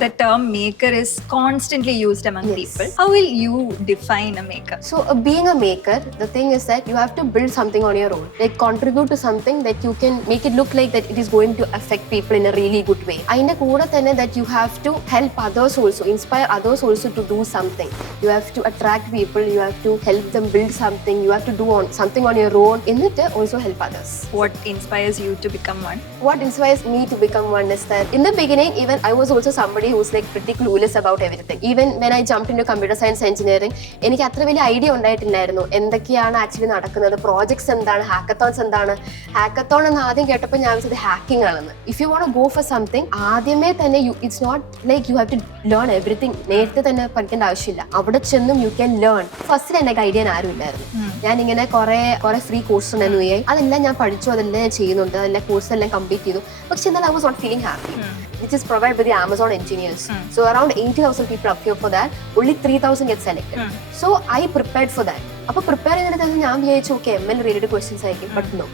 the term maker is constantly used among people. How will you define a maker? So being a maker, the thing is that you have to build something on your own, like contribute to something that you can make it look like that it is going to affect people in a really good way. അതിന്റെ കൂടെ തന്നെ that you have to help others also, inspire others also to do something. You have to attract people, you have to help them build something, you have to do something on your own, എന്നിട്ട് also help others. What inspires you to become one? What inspires me to become one is that in the beginning, even I was also somebody who's like pretty clueless about everything. Even when I jumped into computer science engineering, എനിക്ക് അത്ര വലിയ idea ഉണ്ടായിട്ടില്ലായിരുന്നു എന്തൊക്കെയാണ് actually നടക്കുന്നത്, projects എന്താണ്, ഹാക്കത്തോൺസ് എന്താണ്. Hackathon എന്ന് ആദ്യം കേട്ടപ്പോൾ ഞാൻ വിചാരിച്ചത് ഹാക്കിംഗ് ആണെന്ന്. If you want go for something, ആദ്യമേ തന്നെ it's not like you have to learn everything. നേരത്തെ തന്നെ പഠിക്കേണ്ട ആവശ്യമില്ല, അവിടെ ചെന്നും യു ക്യാൻ ലേൺ. ഫസ്റ്റിൽ എൻ്റെ ഐഡിയ ആരും ഇല്ലായിരുന്നു. ഞാനിങ്ങനെ കുറെ ഫ്രീ കോഴ്സ് ഉണ്ടായിരുന്നു. അതെല്ലാം ഞാൻ പഠിച്ചു, അതെല്ലാം ഞാൻ ചെയ്യുന്നുണ്ട്, അതെല്ലാം കോഴ്സ് എല്ലാം കംപ്ലീറ്റ് ചെയ്തു. പക്ഷെ എന്നാൽ I was not feeling happy, which is provided by the Amazon engineers. So around 80,000 people appear for that, only 3,000 get selected. So I prepared for that. അപ്പോൾ പ്രിപ്പയർ ചെയ്യുന്ന ഞാൻ വിചാരിച്ചു ഓക്കെ ML related questions ആയിരിക്കും, but no.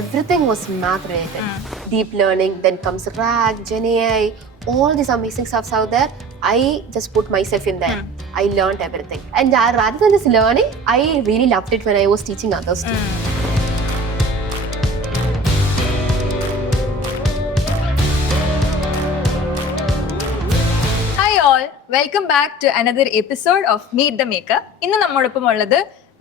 Everything was math related. Deep learning, then comes RAG, Gen AI, all these amazing stuffs out there. I just put myself in there. I learned everything. And rather than just learning, I really loved it when I was teaching others too. Welcome back to another episode of Meet the Maker. ഇന്ന് നമ്മോടൊപ്പം ഉള്ളത്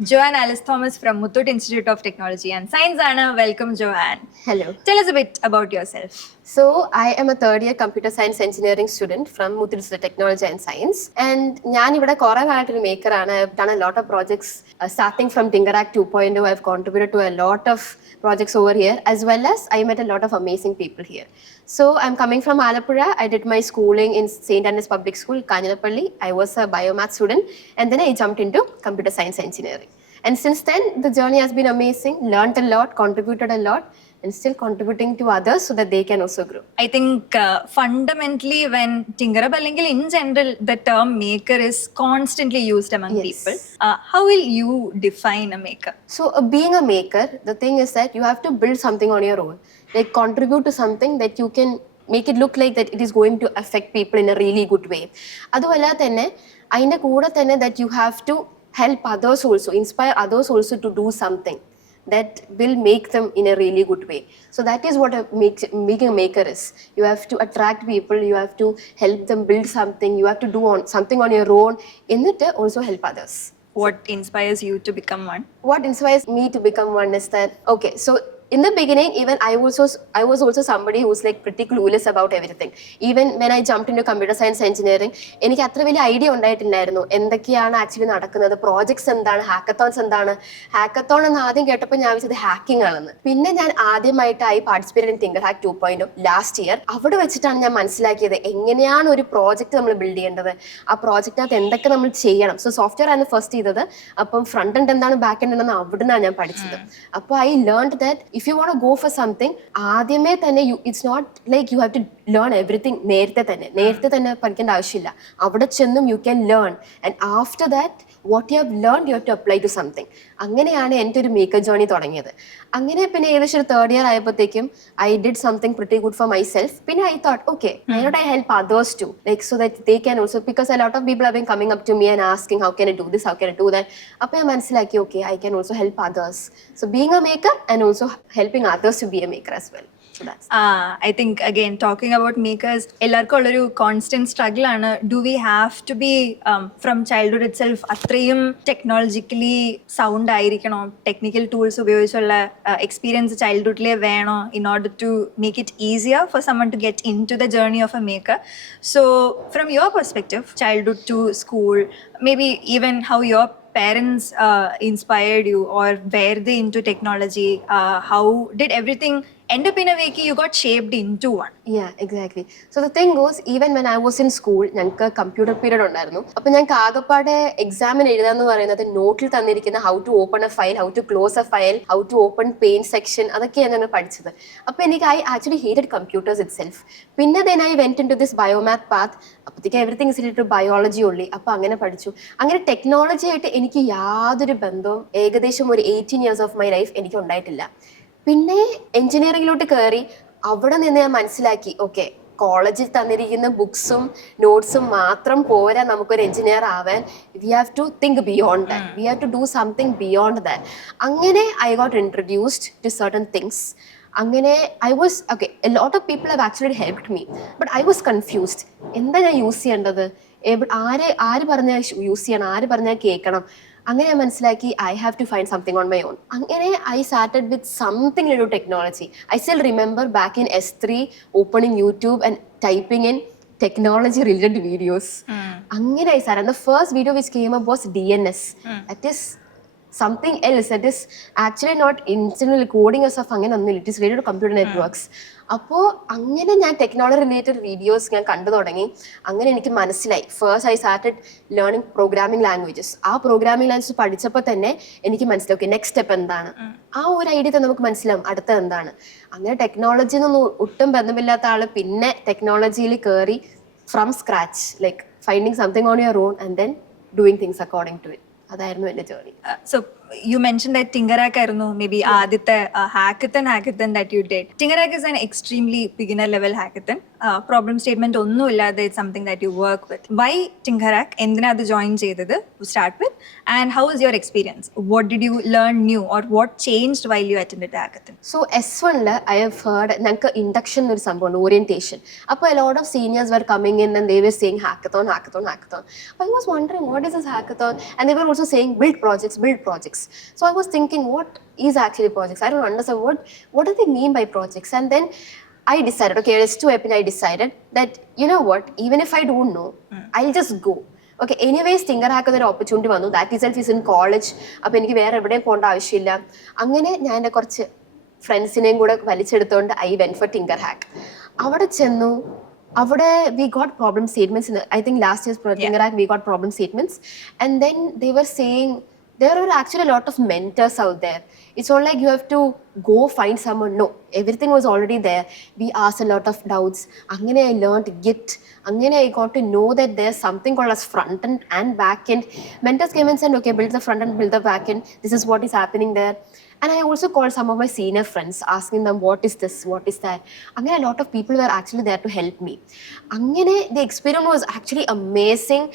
Joanne Alice Thomas from Muthoot Institute of Technology and Science. Welcome, Joanne. Hello. Tell us a bit about yourself. So I am a third year computer science engineering student from Muthoot Institute of Technology and Science. And ഞാൻ ഇവിടെ കുറേ കാലമായിട്ടൊരു മേക്കറാണ്. I've done a lot of projects starting from TinkerHack 2.0. I've contributed to a lot of projects over here, as well as I met a lot of amazing people here. So I'm coming from Alappuzha. I did my schooling in St. Anne's Public School, Kanjanappalli. I was a biomath student, and then I jumped into computer science engineering. And since then, the journey has been amazing. Learned a lot, contributed a lot, and still contributing to others so that they can also grow. I think fundamentally when TinkerHub അല്ലെങ്കിൽ in general the term maker is constantly used among people. How will you define a maker? So being a maker, the thing is that you have to build something on your own, like contribute to something that you can make it look like that it is going to affect people in a really good way. അതുമല്ല തന്നെ അതിൻ്റെ കൂടെ തന്നെ that you have to help others also, inspire others also to do something that will make them in a really good way. So that is what making a maker is. You have to attract people, you have to help them build something, you have to do something on your own, എന്നിട്ട് also help others. What inspires you to become one? What inspires me to become one is that, okay, so in the beginning, even I was also somebody who was like pretty clueless about everything. Even when I jumped into computer science engineering, എനിക്ക് അത്ര വലിയ idea ഉണ്ടായിട്ടില്ലായിരുന്നു എന്തൊക്കെയാണ് actually നടക്കുന്നത്, projects എന്താണ്, ഹാക്കത്തോൺസ് എന്താണ്. Hackathon എന്ന് ആദ്യം കേട്ടപ്പോൾ ഞാൻ വിചാരിച്ചത് ഹാക്കിംഗ് ആണെന്ന്. പിന്നെ ഞാൻ ആദ്യമായിട്ട് TinkerHack in TinkerHack 2.0 last year. അവിടെ വെച്ചിട്ടാണ് ഞാൻ മനസ്സിലാക്കിയത് എങ്ങനെയാണ് ഒരു പ്രോജക്റ്റ് നമ്മൾ ബിൽഡ് ചെയ്യേണ്ടത്, ആ പ്രോജക്റ്റിനകത്ത് എന്തൊക്കെ നമ്മൾ ചെയ്യണം. സോ സോഫ്റ്റ്വെയർ ആണ് ഫസ്റ്റ് ചെയ്തത്. അപ്പം ഫ്രണ്ട് എൻഡ് എന്താണ്, ബാക്ക് എൻഡ് എന്താണ്, അവിടെ നിന്നാണ് ഞാൻ പഠിച്ചത്. അപ്പോൾ I learned that if you want to go for something, ആദ്യമേ തന്നെ it's not like you have to learn everything. നേരത്തെ തന്നെ പഠിക്കേണ്ട ആവശ്യമില്ല, അവിടെ ചെന്നും you can learn. And after that, what you have learned, you have to apply to something. അങ്ങനെയാണ് എൻ്റെ ഒരു മേക്കർ ജേർണി തുടങ്ങിയത്. അങ്ങനെ പിന്നെ ഏകദേശം ഒരു തേർഡ് ഇയർ ആയപ്പോഴത്തേക്കും I did something pretty good for myself. പിന്നെ I thought, okay, why not I help others too, like so that they can also, because a lot of people have been coming up to me and asking how can I do this, how can I do that. അപ്പോൾ ഞാൻ മനസ്സിലാക്കി, okay, I can also help others. So being a maker and also helping others to be a maker as well. So that's I think again talking about makers, എല്ലാവർക്കും ഉള്ളൊരു constant struggle ആണ്. Do we have to be from childhood itself അത്രയും technologically sound ആയിരിക്കണോ, technical tools ഉപയോഗിച്ചുള്ള experience ചൈൽഡ്ഹുഡിലെ വേണോ in order to make it easier for someone to get into the journey of a maker? So from your perspective, childhood to school, maybe even how your parents inspired you, or were they into technology? How did everything end up in a way that you got shaped into one? Yeah, exactly. So the thing goes, even when I was in school, ഞങ്ങൾക്ക് computer period ഉണ്ടായിരുന്നു. അപ്പോൾ ഞങ്ങൾക്ക് ആകെപ്പാടെ എക്സാമിന് എഴുതാന്ന് പറയുന്നത് നോട്ടിൽ തന്നിരിക്കുന്ന how to open a file, how to close a file, how to open paint section, അതൊക്കെയാണ് ഞങ്ങൾ പഠിച്ചത്. അപ്പോൾ എനിക്ക് I actually hated computers itself. പിന്നെ then I went into this biomath path. അപ്പോഴത്തേക്ക് everything is related to biology only. അപ്പോൾ അങ്ങനെ പഠിച്ചു. അങ്ങനെ ടെക്നോളജി ആയിട്ട് എനിക്ക് യാതൊരു ബന്ധവും ഏകദേശം ഒരു 18 years of my life എനിക്ക് ഉണ്ടായിട്ടില്ല. പിന്നെ എഞ്ചിനീയറിംഗിലോട്ട് കയറി അവിടെ നിന്ന് ഞാൻ മനസ്സിലാക്കി, ഓക്കെ, കോളേജിൽ തന്നിരിക്കുന്ന ബുക്സും നോട്ട്സും മാത്രം പോരാ നമുക്കൊരു എഞ്ചിനീയർ ആവാൻ. We have to think beyond that, we have to do something beyond that. അങ്ങനെ I got introduced to certain things. അങ്ങനെ I was okay, a lot of people have actually helped me, but I was confused. എന്താ ഞാൻ use ചെയ്യേണ്ടത്, ആര് പറഞ്ഞാൽ use ചെയ്യണം, ആര് പറഞ്ഞാൽ കേൾക്കണം. അങ്ങനെ ഞാൻ മനസ്സിലാക്കി I have to find something on my own. അങ്ങനെ I started with something in technology. I still remember back in S3 opening YouTube and typing in technology related videos. അങ്ങനെ I started. The first video which came up was DNS. That is something else. That is actually not internal coding or stuff. അങ്ങനെ ഒന്നുമില്ല. It is related to computer networks. അപ്പോൾ അങ്ങനെ ഞാൻ technology related videos ഞാൻ കണ്ടു തുടങ്ങി. അങ്ങനെ എനിക്ക് മനസ്സിലായി. First I started learning programming languages. ആ പ്രോഗ്രാമിംഗ് ലാംഗ്വേജ് പഠിച്ചപ്പോൾ തന്നെ എനിക്ക് മനസ്സിലായി ഓക്കെ നെക്സ്റ്റ് സ്റ്റെപ്പ് എന്താണ്. ആ ഒരു ഐഡിയ തന്നെ നമുക്ക് മനസ്സിലാവും അടുത്തത് എന്താണ്. അങ്ങനെ ടെക്നോളജിന്നൊന്നും ഒട്ടും ബന്ധമില്ലാത്ത ആള് പിന്നെ ടെക്നോളജിയിൽ കയറി from scratch, like finding something on your own and then doing things according to it. അതായിരുന്നു എൻ്റെ journey. So you mentioned that TinkerHack ആയിരുന്നു maybe ആദ്യത്തെ hackathon that you did. TinkerHack is an extremely beginner level hackathon. Problem statement ഒന്നുമില്ലാതെ it's something that you work with. Why TinkerHack? എന്തിനാ അത് join ചെയ്തത് to start with? And how was your experience? What did you learn new or what changed while you attended the hackathon? So S1 I have heard ഞങ്ങൾക്ക് induction ഒരു സംഭവം orientation. അപ്പോൾ a lot of seniors were coming in and they were saying hackathon. I was wondering what is this hackathon, and they were also saying build projects. So I was thinking what is actually projects? I don't understand what do they mean by projects. And then I decided, okay, I decided that you know what, even if I don't know, I'll just go. Okay, anyways TinkerHack എന്നൊരു opportunity വന്നു. That is self is in college. അപ്പോൾ എനിക്ക് വേറെ എവിടെയും പോകേണ്ട ആവശ്യമില്ല. അങ്ങനെ ഞാൻ എൻ്റെ കുറച്ച് ഫ്രണ്ട്സിനെയും കൂടെ വലിച്ചെടുത്തുകൊണ്ട് ഐ വെന്റ് ഫോർ TinkerHack. അവിടെ ചെന്നു. അവിടെ we got problem statements in the, I think last year's TinkerHack we got problem statements, and then they were saying there are actually a lot of mentors out there. It's not like you have to go find someone. No, everything was already there. We asked a lot of doubts. Angane I learned Git. Angane I got to know that there's something called as front end and back end. Mentors came and said, okay, build the front end, build the back end. This is what is happening there. And I also called some of my senior friends, asking them, what is this, what is that? Angane a lot of people were actually there to help me. Angane the experience was actually amazing.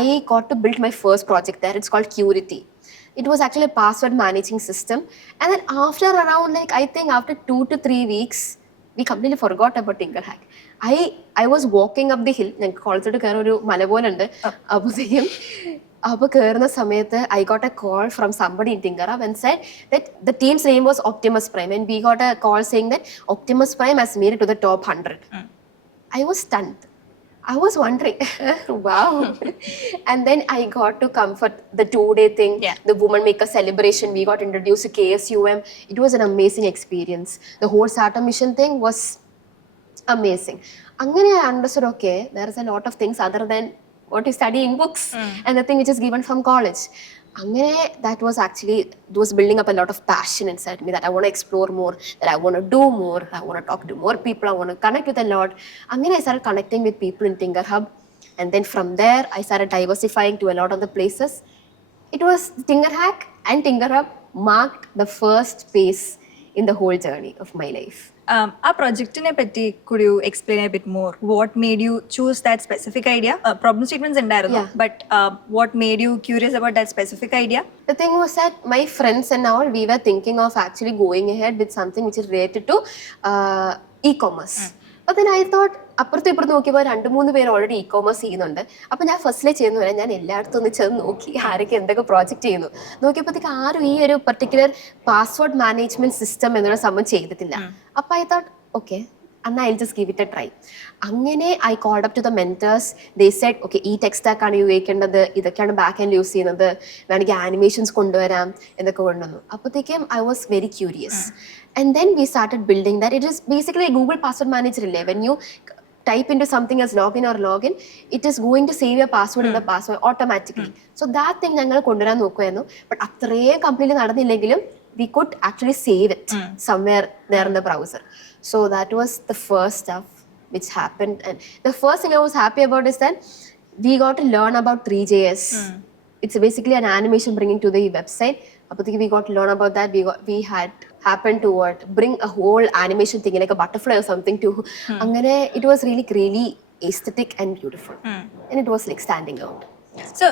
I got to build my first project there. It's called Curity. It was actually a password managing system. And then after around, like, I think after 2 to 3 weeks, we completely forgot about TinkerHack. I was walking up the hill. ഞങ്ങൾക്ക് കോളേജിലോട്ട് കയറി ഒരു മല പോലെ ഉണ്ട്. അപ്പോൾ കയറുന്ന സമയത്ത് I got a call from somebody in TinkerHub and said that the team's name was Optimus Prime. And we got a call saying that Optimus Prime has made it to the top 100. I was stunned. I was wondering, wow. And then I got to comfort the 2-day thing, the Woman Maker celebration. We got introduced to KSUM. It was an amazing experience. The whole startup mission thing was amazing. Angane I understood, okay, there is a lot of things other than what you study in books and the thing which is given from college. Angane that was actually, it was building up a lot of passion inside me that I want to explore more, that I want to do more, I want to talk to more people, I want to connect with a lot. Angane I started connecting with people in TinkerHub, and then from there I started diversifying to a lot of the places. It was TinkerHack and TinkerHub marked the first phase in the whole journey of my life. ആ പ്രൊജക്റ്റിനെ പറ്റി could you explain a bit more? What made you choose that specific idea? Problem statements ഉണ്ടായിരുന്നു, but what made you curious about that specific idea? The thing was that my friends and all, we were thinking of actually going ahead with something which is related to e-commerce. But then I thought, അപ്പുറത്തും ഇപ്പുറത്ത് നോക്കിയപ്പോൾ 2-3 പേര് already e-commerce ചെയ്യുന്നുണ്ട്. അപ്പോൾ ഞാൻ ഫസ്റ്റിലെ ചെയ്യുന്ന പോലെ ഞാൻ എല്ലായിടത്തും ഒന്ന് ചെന്ന് നോക്കി ആരൊക്കെ എന്തൊക്കെ പ്രോജക്റ്റ് ചെയ്യുന്നു. നോക്കിയപ്പോഴത്തേക്ക് ആരും ഈ ഒരു പർട്ടിക്കുലർ പാസ്വേഡ് മാനേജ്മെന്റ് സിസ്റ്റം എന്നുള്ള സംഭവം ചെയ്തിട്ടില്ല. അപ്പോൾ I thought okay, and I'll just give it a try. അങ്ങനെ I called up to the mentors. They said, okay, ഈ ടെക് സ്റ്റാക്ക് ആണ് ഉപയോഗിക്കേണ്ടത്, ഇതൊക്കെയാണ് ബാക്ക് എൻഡ് യൂസ് ചെയ്യുന്നത്, വേണമെങ്കിൽ ആനിമേഷൻസ് കൊണ്ടുവരാം എന്നൊക്കെ കൊണ്ടുവന്നു. അപ്പോഴത്തേക്കും I was very curious. And then we started building that. It is basically a Google password manager ഇല്ലേ. When you type into something as login, it is going to save your password in the password automatically. So that thing ഞങ്ങൾ കൊണ്ടുവരാൻ നോക്കുമായിരുന്നു. But അത്രയും completely നടന്നില്ലെങ്കിലും we could actually save it somewhere there in the browser. So that was the first stuff which happened. And the first thing I was happy about is that we got to learn about 3JS. It's basically an animation bringing to the website. അപ്പോഴത്തേക്ക് we got to learn about that. We had happened to bring a whole animation thing like a butterfly or something to അങ്ങനെ it was really aesthetic and beautiful and it was like standing out. So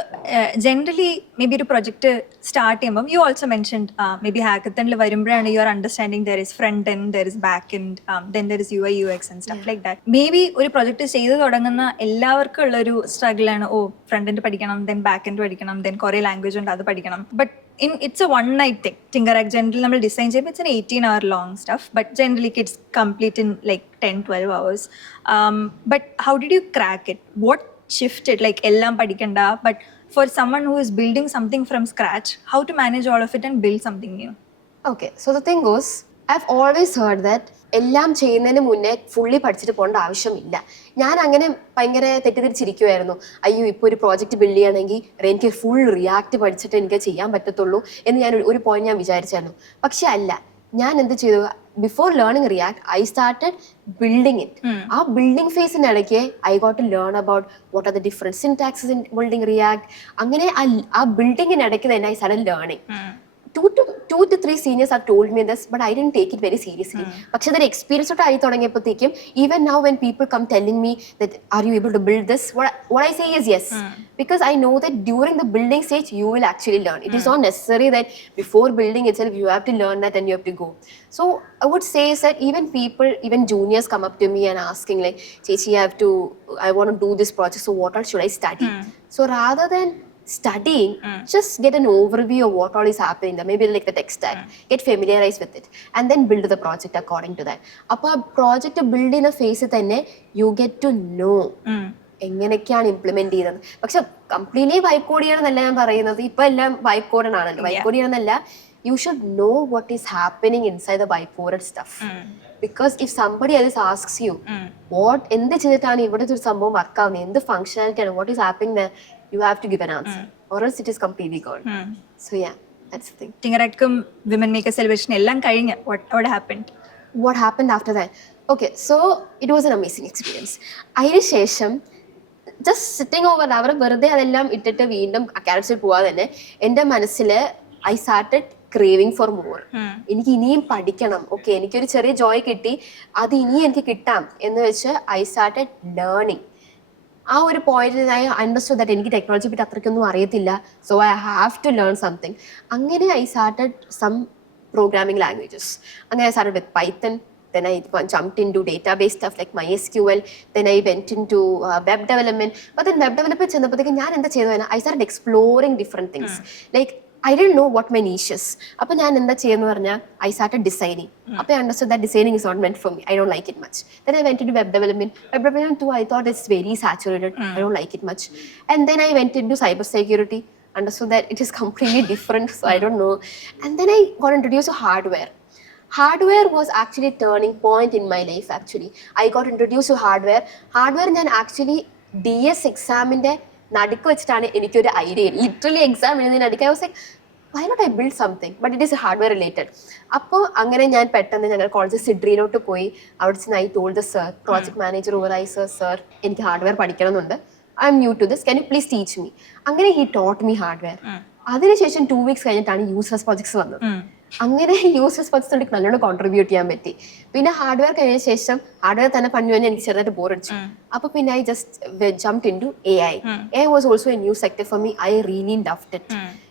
generally maybe ഒരു project start ചെയ്യുമ്പം you also mentioned maybe ഹാക്കത്തണിൽ വരുമ്പോഴാണ് you are understanding there is front end there is back end then there is UI UX and stuff like that. Maybe ഒരു project ചെയ്ത് തുടങ്ങുന്ന എല്ലാവർക്കും ഉള്ളൊരു struggle ആണ്, ഓ ഫ്രണ്ട് എൻഡ് പഠിക്കണം, then back end പഠിക്കണം, ദെൻ കുറേ language ഉണ്ട് അത് പഠിക്കണം. But it's a one night thing. TinkerHack generally നമ്മൾ ഡിസൈൻ ചെയ്യുമ്പോൾ it's an 18-hour long stuff, but generally kids complete in like 10-12 hours. But how did you crack it? What shifted? Like എല്ലാം പഠിക്കണ്ട, but for someone who is building something from scratch, how to manage all of it and build something new? Okay, so the thing goes, I've always heard that എല്ലാം ചെയ്യുന്നതിന് മുന്നേ fully പഠിച്ചിട്ട് പോകേണ്ട ആവശ്യമില്ല. ഞാൻ അങ്ങനെ ഭയങ്കര തെറ്റിദ്ധരിച്ചിരിക്കുമായിരുന്നു. അയ്യോ ഇപ്പോൾ ഒരു പ്രോജക്റ്റ് ബിൽഡ് ചെയ്യണമെങ്കിൽ എനിക്ക് ഫുൾ റിയാക്ട് പഠിച്ചിട്ട് എനിക്ക് ചെയ്യാൻ പറ്റത്തുള്ളൂ എന്ന് ഞാൻ ഒരു പോയിന്റ് ഞാൻ വിചാരിച്ചായിരുന്നു. പക്ഷെ അല്ല, ഞാൻ എന്ത് ചെയ്തു, before learning React I started building it. ആ ബിൽഡിംഗ് ഫേസിന്റെ ഇടയ്ക്ക് I got to learn about what are the different syntaxes in building React. അങ്ങനെ ആ ബിൽഡിങ്ങിനിടയ്ക്ക് തന്നെ I started learning. Two to three seniors have told me this, but I didn't take it very seriously. പക്ഷെ അതൊരു experience തൊട്ട് ആയി തുടങ്ങിയപ്പോഴത്തേക്കും even now when people come telling me that are you able to build this, what I say is yes, because I know that during the building stage you will actually learn. It is not necessary that before building itself you have to learn that and you have to go. So I would say is that even juniors come up to me and asking like, Chechi, I want to do this project, so what all should I study? So rather than studying, just get an overview of what all is happening there, maybe like the tech stack, get familiarized with it and then build the project according to that. Appo project build in a phase തന്നെ you get to know എങ്ങനെയൊക്കെയാണ് implement ചെയ്യുന്നത്. പക്ഷെ completely wipe code ചെയ്യണമെന്നല്ല ഞാൻ പറയുന്നത്, ഇപ്പൊ എല്ലാം vibe code ആണല്ലോ. Vibe code ചെയ്യണമെന്നല്ല, you should know what is happening inside the white coded stuff. Because if somebody else asks you എന്ത് ചെയ്തിട്ടാണ് ഇവിടെ ഒരു സംഭവം വർക്ക് ആവുന്നത്, എന്ത് ഫംഗ്ഷനാലിറ്റി ആണ്, what is happening there, you have to give an answer or else it is completely gone. So yeah, that's the thing. TinkerHackും women maker celebration എല്ലാം കഴിഞ്ഞ് what happened after that? Okay, so it was an amazing experience. അതിന് ശേഷം just sitting over അവരെ വെറുതെ അതെല്ലാം ഇട്ടിട്ട് വീണ്ടും അക്കാഡമിക്സിൽ പോവാതെ തന്നെ എൻ്റെ മനസ്സിൽ I started craving for more. എനിക്ക് ഇനിയും പഠിക്കണം. ഓക്കെ, എനിക്കൊരു ചെറിയ ജോയ് കിട്ടി, അത് ഇനിയും എനിക്ക് കിട്ടാം എന്ന് വെച്ച് ഐ സ്റ്റാർട്ടഡ് ലേണിംഗ്. ആ ഒരു പോയിന്റിൽ ഐ അണ്ടർസ്റ്റുഡ് ദാറ്റ് എനിക്ക് ടെക്നോളജി പറ്റി അത്രയ്ക്കൊന്നും അറിയത്തില്ല, so I have to learn something. അങ്ങനെ I started some programming languages. അങ്ങനെ I started with Python, then I jumped into database stuff like MySQL, then I went into web development. But then web development ചെന്നപ്പോഴത്തേക്ക് ഞാൻ എന്താ ചെയ്തത്, I started exploring different things. Like I didn't know what my niche is. അപ്പോൾ ഞാൻ എന്താ ചെയ്യുന്നത് പറഞ്ഞാൽ I started designing. അപ്പോൾ I understood that designing is not meant for me. I don't like it much. Then I went into web development. Web development too, I thought it's very saturated. I don't like it much. And then I went into cyber security. Understood that it is completely different, so I don't know. And then I got introduced to hardware. Hardware was actually a turning point in my life actually. I got introduced to hardware. Hardware ഞാൻ actually DS എക്സാമിൻ്റെ നടുക്ക് വെച്ചിട്ടാണ് എനിക്കൊരു idea, literally exam എഴുതുന്നതിനടുക്ക് I was like, why not I build something, but it is hardware related. അപ്പോൾ അങ്ങനെ ഞാൻ പെട്ടെന്ന് ഞങ്ങൾ കോളേജ് സിഡ്രിയിലോട്ട് പോയി. അവിടെ ചെന്ന് I told the sir, project manager over I sir എനിക്ക് ഹാർഡ്വെയർ പഠിക്കണം എന്നുണ്ട്, I am new to this, can you please teach me? അങ്ങനെ he taught me hardware. അതിനുശേഷം 2 weeks കഴിഞ്ഞിട്ടാണ് യൂസ്ലെസ് പ്രോജക്ട്സ് വന്നത്. അങ്ങനെ യൂസ്ലെസ് പ്രോജക്ട്സ് നല്ലോണം കോൺട്രിബ്യൂട്ട് ചെയ്യാൻ പറ്റി. പിന്നെ ഹാർഡ്വെയർ കഴിഞ്ഞ ശേഷം ഹാർഡ്വെയർ തന്നെ പണി തന്നെ എനിക്ക് ചെറുതായിട്ട് ബോറടിച്ചു. അപ്പോൾ പിന്നെ I just jumped into AI. AI was also a new sector for me. I really loved it.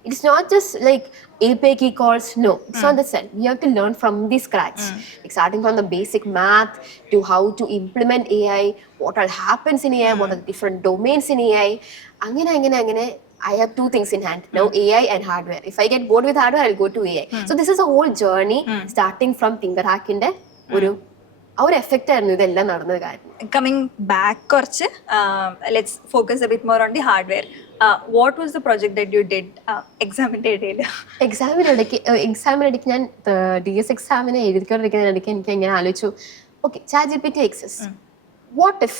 It's not just like API key calls. No, it's not the same. You have to learn from the scratch. Like starting from the basic math to how to implement AI, what all happens in AI, what are the different domains in AI. അങ്ങനെ I have two things in hand now, AI and hardware. If I get bored with hardware, I'll go to AI. So this is a whole journey starting from TinkerHackന്റെ ഒരു effect ആയിരുന്നു ഇതെല്ലാം നടന്നത് കാര്യം. Coming back കുറച്ച്, let's focus a bit more on the hardware. What was the project that you did എക്സാമിൻ്റെ ഇടയിൽ? എക്സാമിനിടയ്ക്ക് ഞാൻ DS എക്സാമിനെ എഴുതിക്കൊണ്ടിരിക്കുന്നതിനിടയ്ക്ക് എനിക്ക് എങ്ങനെ ആലോചിച്ചു, okay ChatGPT exists. What if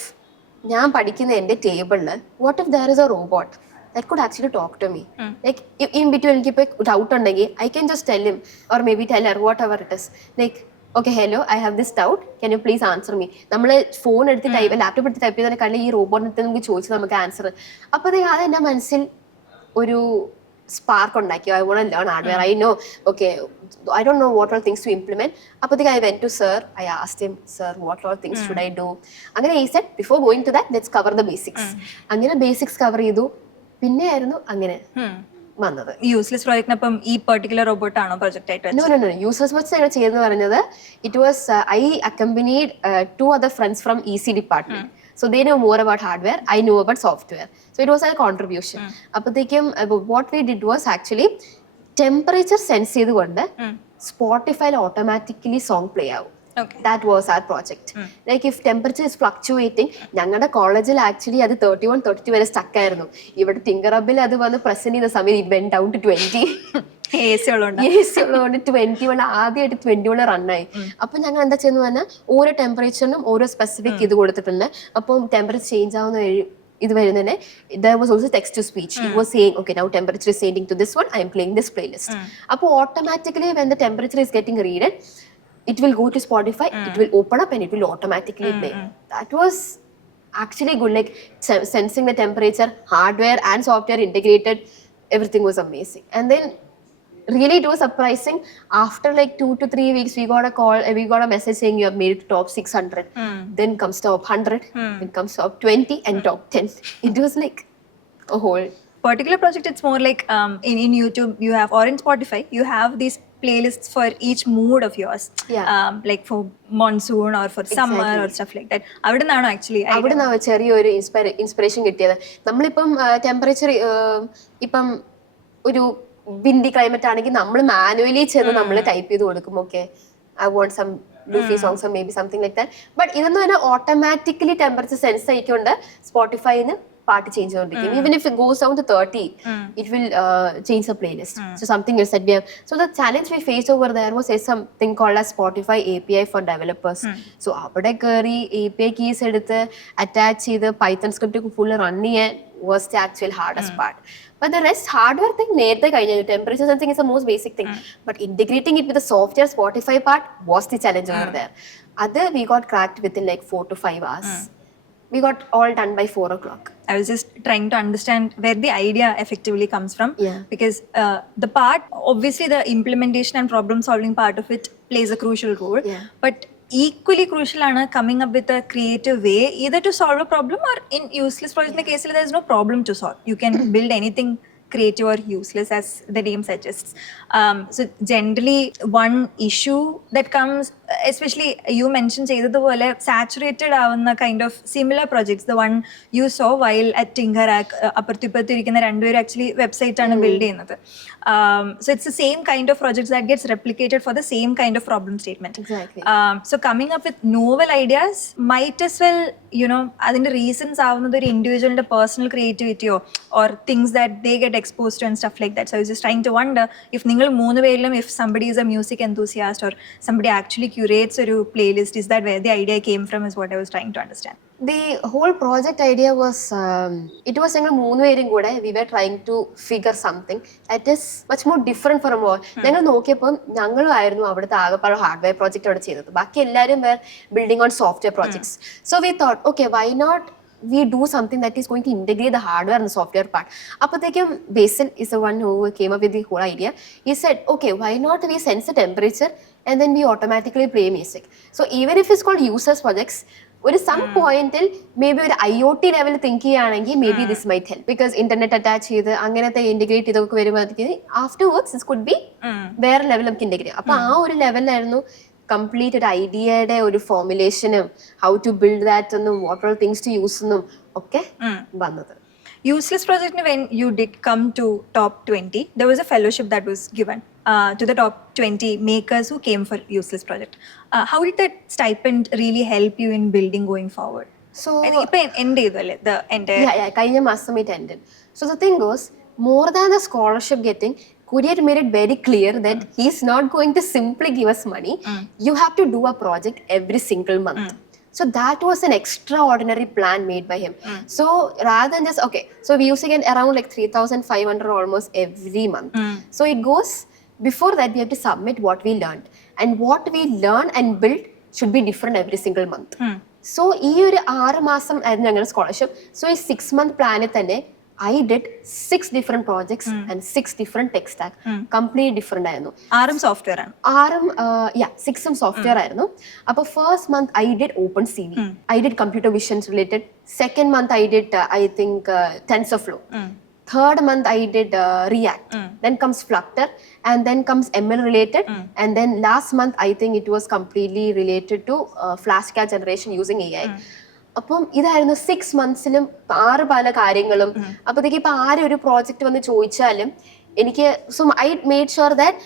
ഞാൻ പഠിക്കുന്ന എൻ്റെ ടേബിളിൽ what if there is a robot that could actually talk to me? Like in between എനിക്കിപ്പോൾ ഡൗട്ട് ഉണ്ടെങ്കിൽ I can just tell him or maybe tell her whatever it is, like okay hello I have this doubt, can you please answer me? നമ്മൾ phone എടുത്ത് laptop എടുത്ത് type ചെയ്തതിനെക്കാളും ഈ റോബോട്ടിനെ നമുക്ക് ചോദിച്ചാൽ നമുക്ക് answer. അപ്പോൾ അത് എൻ്റെ മനസ്സിൽ ഒരു spark ഉണ്ടാക്കി. I want to learn hardware. I know, okay, I don't know what all things to implement. അപ്പോഴത്തേക്ക് I went to sir. I asked him, sir, what all things should I do? അങ്ങനെ he said, before going to that, let's cover the basics. അങ്ങനെ basics cover ചെയ്തു. പിന്നെ ആയിരുന്നു അങ്ങനെ വന്നത്. Useless പ്രോജക്റ്റിനപ്പം ഈ particular robot ആണോ പ്രൊജക്ട് ആയിട്ട്? No. യൂസേഴ്സ് വെച്ച് ഞങ്ങൾ ചെയ്തെന്ന് പറഞ്ഞത്, it was I accompanied 2 other friends from EC department. So they know more about hardware, I know about software. So it was a contribution. അപ്പോഴത്തേക്കും what we did was actually temperature sense ചെയ്തുകൊണ്ട് സ്പോട്ടിഫൈയിൽ automatically song play ആവും. That was our project. Like if temperature is fluctuating, ഞങ്ങളുടെ കോളേജിൽ actually അത് 31, 32 വരെ stuck ആയിരുന്നു. ഇവിടെ TinkerHubൽ അത് വന്ന് പ്രസന്റ് ചെയ്യുന്ന സമയത്ത് it went down to 20. AC ഉള്ളതുകൊണ്ട് 21 ആദ്യമായിട്ട് 21 റണ്ണായി. അപ്പൊ ഞങ്ങൾ എന്താ ചെയ്യുന്ന പറഞ്ഞാൽ ഓരോ ടെമ്പറേച്ചറിനും ഓരോ സ്പെസിഫിക് ഇത് കൊടുത്തിട്ടുണ്ട്. അപ്പം ടെമ്പറേച്ചർ ചേഞ്ച് ആവുന്ന ഇത് വരുന്നതിനെ there was also text to speech. It was saying, okay, now temperature is changing to this one, I am playing this playlist. അപ്പോൾ automatically when the temperature is getting readed, it will go to Spotify, it will open up and it will automatically play. That was actually good, like sensing the temperature, hardware and software integrated, everything was amazing. And then really it was surprising, after like 2 to 3 weeks we got a call, we got a message saying you have made it to top 600. Then comes top 100, then comes top 20 and top 10. It was like a whole particular project. It's more like in YouTube you have, or in Spotify you have these playlists for each mood of yours. Like for monsoon or for summer or stuff like that. അവിടെ നിന്നാണോ actually അവിടെ നിന്നാണ് ചെറിയൊരു inspiration കിട്ടിയത്. നമ്മളിപ്പം temperature ഇപ്പം ഒരു windy climate ആണെങ്കിൽ നമ്മൾ മാനുവലി ചെന്ന് നമ്മൾ ടൈപ്പ് ചെയ്ത് കൊടുക്കും, okay I want some lofi songs, maybe something like that. But ഇതെന്ന് പറഞ്ഞാൽ ഓട്ടോമാറ്റിക്കലി ടെമ്പറേച്ചർ സെൻസ് ആയിക്കൊണ്ട് സ്പോട്ടിഫൈന്ന് പാട്ട് ചേഞ്ച് ചെയ്തോണ്ടിരിക്കും. Even if it goes down to 30, it will change the playlist. So something else that we have. So the challenge we faced over there was something called as Spotify API for developers. So അവിടെ കയറി API keys എടുത്ത് attach ചെയ്ത് Python script full run ചെയ്യാൻ was the actual hardest part. But the rest hardware thing നേരത്തെ കഴിഞ്ഞു. Temperature sensing is the most basic thing. But integrating it with the software Spotify part was the challenge over there. Other we got cracked within like 4 to 5 hours. We got all done by 4 o'clock. I was just trying to understand where the idea effectively comes from. Because the part, obviously the implementation and problem solving part of it plays a crucial role. But equally crucial ആണ് coming up with a creative way either to solve a problem, or in useless project case there is no problem to solve. You can build anything creative or useless as the name suggests. So generally one issue that comes, especially you mentioned ചെയ്തതുപോലെ saturated ആവുന്ന kind of similar projects, the one you saw while at TinkerHack, അപ്പുറത്തിരിക്കുന്ന രണ്ടുപേരും actually website ആണ് build ചെയ്യുന്നത്. So it's the same kind of projects that gets replicated for the same kind of problem statement. Exactly. So coming up with novel ideas might as well, you know, അതിന്റെ reasons ആവുന്നത് ഒരു ഇൻഡിവിജ്വലിന്റെ personal creativity or things that they get exposed to and stuff like that. So I was just trying to wonder if നിങ്ങൾ മൂന്ന് പേരിലും, if somebody is a music enthusiast or somebody actually curates ഒരു playlist, is that where the idea came from, is what I was trying to understand. The whole project idea was, it was ഞങ്ങൾ മൂന്ന് പേരും കൂടെ we were trying to figure something that is much more different from all. ഞങ്ങൾ നോക്കിയപ്പോൾ ഞങ്ങളായിരുന്നു അവിടുത്തെ ആകെപ്പാട് hardware project അവിടെ ചെയ്തത്. ബാക്കി എല്ലാവരും were building on software projects. So we thought, okay, why not we do something that is going to integrate the hardware and the software part. Appathekkum Basil is the one who came up with the whole idea. He said, okay, why not we sense the temperature and then we automatically play music. So even if it's called users projects, ഒരു some പോയിന്റിൽ maybe ഒരു IoT level think ചെയ്യുകയാണെങ്കിൽ maybe this might help, because internet attach ചെയ്ത് അങ്ങനത്തെ integrate ചെയ്തൊക്കെ വരുമ്പോഴത്തേക്ക് afterwards this could be വേറെ level നമുക്ക് ഇന്റഗ്രേറ്റ്. അപ്പൊ ആ ഒരു ലെവലിലായിരുന്നു കംപ്ലീറ്റ് ഒരു ഐഡിയയുടെ ഒരു ഫോർമുലേഷനും ഹൗ ടു ബിൽഡ് ദാറ്റ് എന്നും what all things to use എന്നും ഒക്കെ വന്നത്. Useless project, when you did come to top 20, there was a fellowship that was given to the top 20 makers who came for useless project. How did that stipend really help you in building going forward? So ipo end ചെയ്തല്ലേ the entire കഴിഞ്ഞ മാസം it ended. So the thing goes, more than the scholarship getting, Kuryat made it very clear that he's not going to simply give us money. You have to do a project every single month. So that was an extraordinary plan made by him. So rather than just, okay, so we used to get around like 3,500 almost every month. So it goes, before that we have to submit what we learned. And what we learn and build should be different every single month. So ഈ ഒരു 6 മാസം ആയിരുന്നു ഞങ്ങളുടെ scholarship. So ഈ 6 month പ്ലാനിൽ തന്നെ I did 6 different projects and 6 different tech stack. Completely different ആയിരുന്നു. ആറും സോഫ്റ്റ്വെയർ ആണ്. ആറും സിക്സും സോഫ്റ്റ്വെയർ ആയിരുന്നു. അപ്പോൾ first month I did open C V, I did computer visions related. Second month I did I think TensorFlow. Third month I did React. Then comes Flutter, and then comes ML related. And then last month I think it was completely related to flashcard generation using AI. അപ്പം ഇതായിരുന്നു 6 monthsലും 6 പല കാര്യങ്ങളും. അപ്പോഴത്തേക്ക് ഇപ്പൊ ആരും ഒരു project വന്ന് ചോദിച്ചാലും എനിക്ക് I made sure that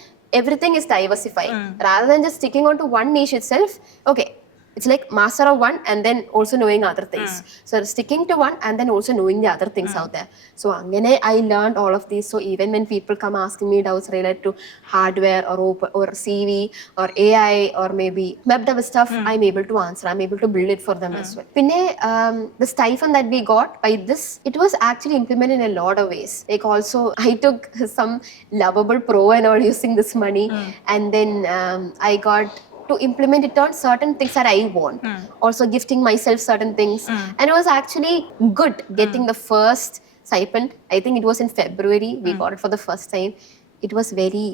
everything is diversifying rather than just sticking on to one niche itself. Okay, it's like master of one and then also knowing other things. So sticking to one and then also knowing the other things out there. So angane I learned all of these. So even when people come asking me doubts related to hardware or CV or AI or maybe web dev stuff, I'm able to answer. I'm able to build it for them as well. Pinne the stipend that we got by this, it was actually implemented in a lot of ways. Like also I took some lovable pro and all using this money, and then I got to implement it on certain things that I want. Also gifting myself certain things. And it was actually good getting the first stipend. I think it was in February. We got it for the first time. It was very,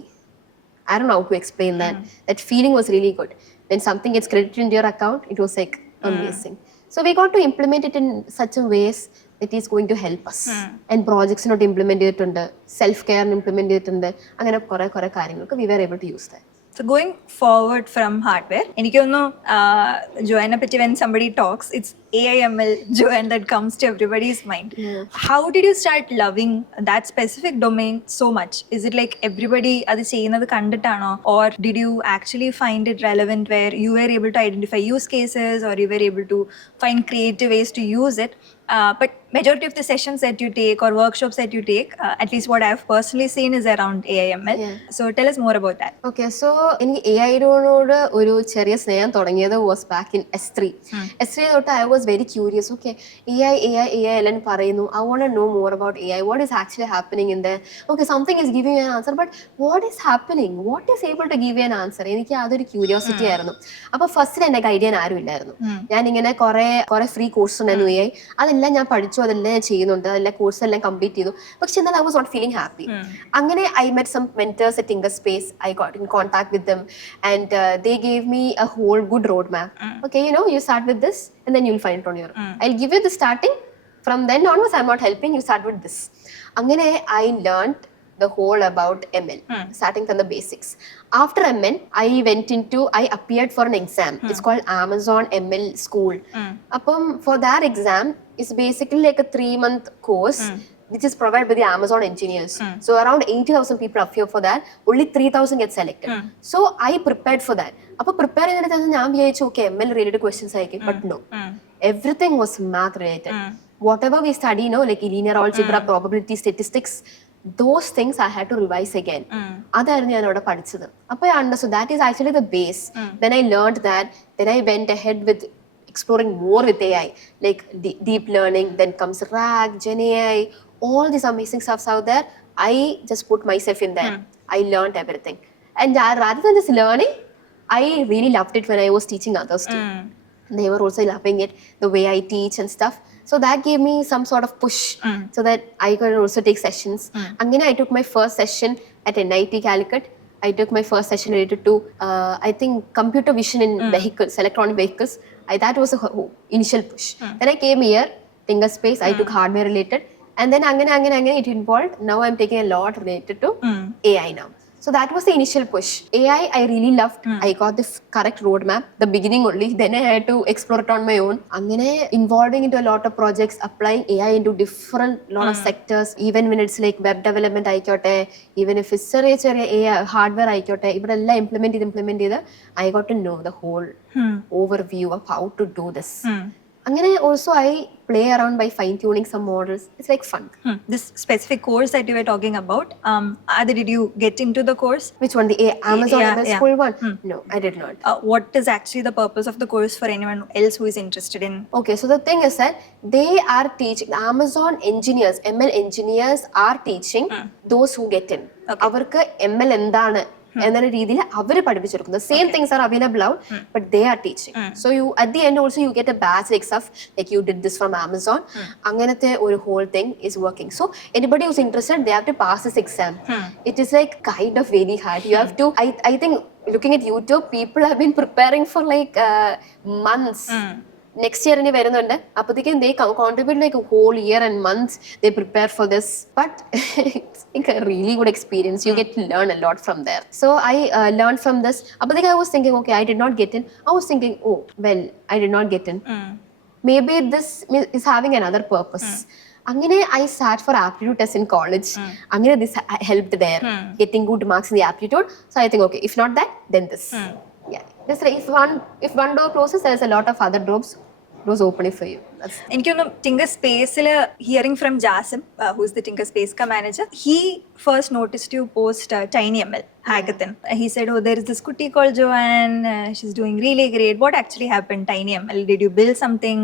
I don't know how to explain that. That feeling was really good. When something gets credited into your account, it was like amazing. So we got to implement it in such a ways that is going to help us. And projects not implemented under self-care implemented under അങ്ങനെ കുറെ കാര്യങ്ങൾക്ക് we were able to use that. So going forward from hardware, എനിക്ക് തോന്നുന്നു Joanne പറ്റി when somebody talks, it's AI/ML Joanne that comes to everybody's mind. How did you start loving that specific domain so much? Is it like everybody അത് ചെയ്യുന്നത് കണ്ടിട്ടാണോ, or did you actually find it relevant where you were able to identify use cases or you were able to find creative ways to use it? But majority of the sessions that you take or workshops that you take, at least what I've personally seen, is around AI/ML. So tell us more about that. Okay, so എനിക്ക് AI-നോട് ഒരു ചെറിയ സ്നേഹം തുടങ്ങിയത് was back in S3. S3 തൊട്ട് I was very curious. Okay, AI എല്ലാം പറയുന്നു. I want to know more about AI. What is actually happening in there? Okay, something is giving you an answer, but what is happening? What is able to give you an answer? എനിക്ക് അതൊരു curiosity ആയിരുന്നു. അപ്പോൾ ഫസ്റ്റിൽ എന്നെ guide ചെയ്യാൻ ആരും ഇല്ലായിരുന്നു. ഞാൻ ഇങ്ങനെ കുറെ ഫ്രീ കോഴ്സ് ഉണ്ടായിരുന്നു AI. അതെല്ലാം ഞാൻ പഠിച്ചു, അതെല്ലാം ഞാൻ ചെയ്യുന്നുണ്ട്, അതെല്ലാം കോഴ്സ് എല്ലാം കംപ്ലീറ്റ് ചെയ്തു. പക്ഷെ എന്നാൽ I was not feeling happy. അങ്ങനെ I met some mentors at TinkerSpace. I got in contact with them, and they gave me a whole good roadmap. Okay, you start with this and then you'll find it on your own. I'll give you the starting. From then onwards, I'm not helping you, start with this. Angane I learned the whole about ML, starting from the basics. After ML, I appeared for an exam. It's called Amazon ML School. For that exam, it's basically like a 3-month course which is provided by the Amazon engineers. So around 80,000 people appear for that. Only 3,000 get selected. So I prepared for that. Prepare ഞാൻ വിചാരിച്ചു okay, ML related questions ആയിരിക്കും. But no. Everything was math related. Whatever we study, like linear algebra, probability, statistics, those things I had to revise again. അതായിരുന്നു ഞാൻ അവിടെ പഠിച്ചത്. അപ്പോൾ I understood that is actually the base. Then I learned that. Then I went ahead with exploring more with AI, like deep learning. Then comes RAG, Gen AI, all these amazing stuffs out there. I just put myself in there. I learned everything. And rather than just learning, I really loved it when I was teaching others too. They were also loving it, the way I teach and stuff. So that gave me some sort of push so that I could also take sessions. Again, I took my first session at NIT Calicut. I took my first session related to, I think, computer vision in vehicles, electronic vehicles. That was a initial push. Then I came here, TinkerSpace. I took hardware related. And then again, it involved. Now I'm taking a lot related to AI now. So that was the initial push. AI, I really loved. I got the correct roadmap, the beginning only. Then I had to explore it on my own. Angane involving into a lot of projects, applying AI into different lot of sectors. Even when it's like web development, even if it's AI hardware, but all implement it. I got to know the whole overview of how to do this. Angane also I play around by fine-tuning some models. It's like fun. This specific course that you were talking about, did you get into the course? Which one? The Amazon ML School one? No, I did not. What is actually the purpose of the course for anyone else who is interested in? Okay, so the thing is that they are teaching, the Amazon engineers, ML engineers are teaching those who get in. Avarku ML endana എന്നൊരു രീതിയിൽ അവർ പഠിപ്പിച്ചു കൊടുക്കുന്നത്. Same things are available out, but they are teaching. So you at the end also you get a batch likes of like you did this from Amazon. അങ്ങനത്തെ ഒരു whole thing is working. So anybody who's interested, they have to pass this exam. It is like kind of very hard. You have to, I think looking at YouTube, people have been preparing for like months. Next year in വരുന്നുണ്ട്, അപ്പോഴത്തേക്കും they contribute like a whole year and months they prepare for this, but it's like a really good experience. You get to learn a lot from there. So I learned from this. Appathekku I was thinking, okay, I did not get in. I was thinking, oh well, I did not get in. Maybe this is having another purpose. Angane I sat for aptitude test in college. Angane this helped there, getting good marks in the aptitude. So I think, okay, if not that, then this. Yeah, just like if one door closes, there's a lot of other doors opening for you. എനിക്കൊന്നും tinker സ്പേസിൽ hearing from Jasim who's the tinker space manager, he first noticed you post TinyML hackathon. He said, oh, there is this kutti called Joanne, she's doing really great. What actually happened? TinyML, did you build something?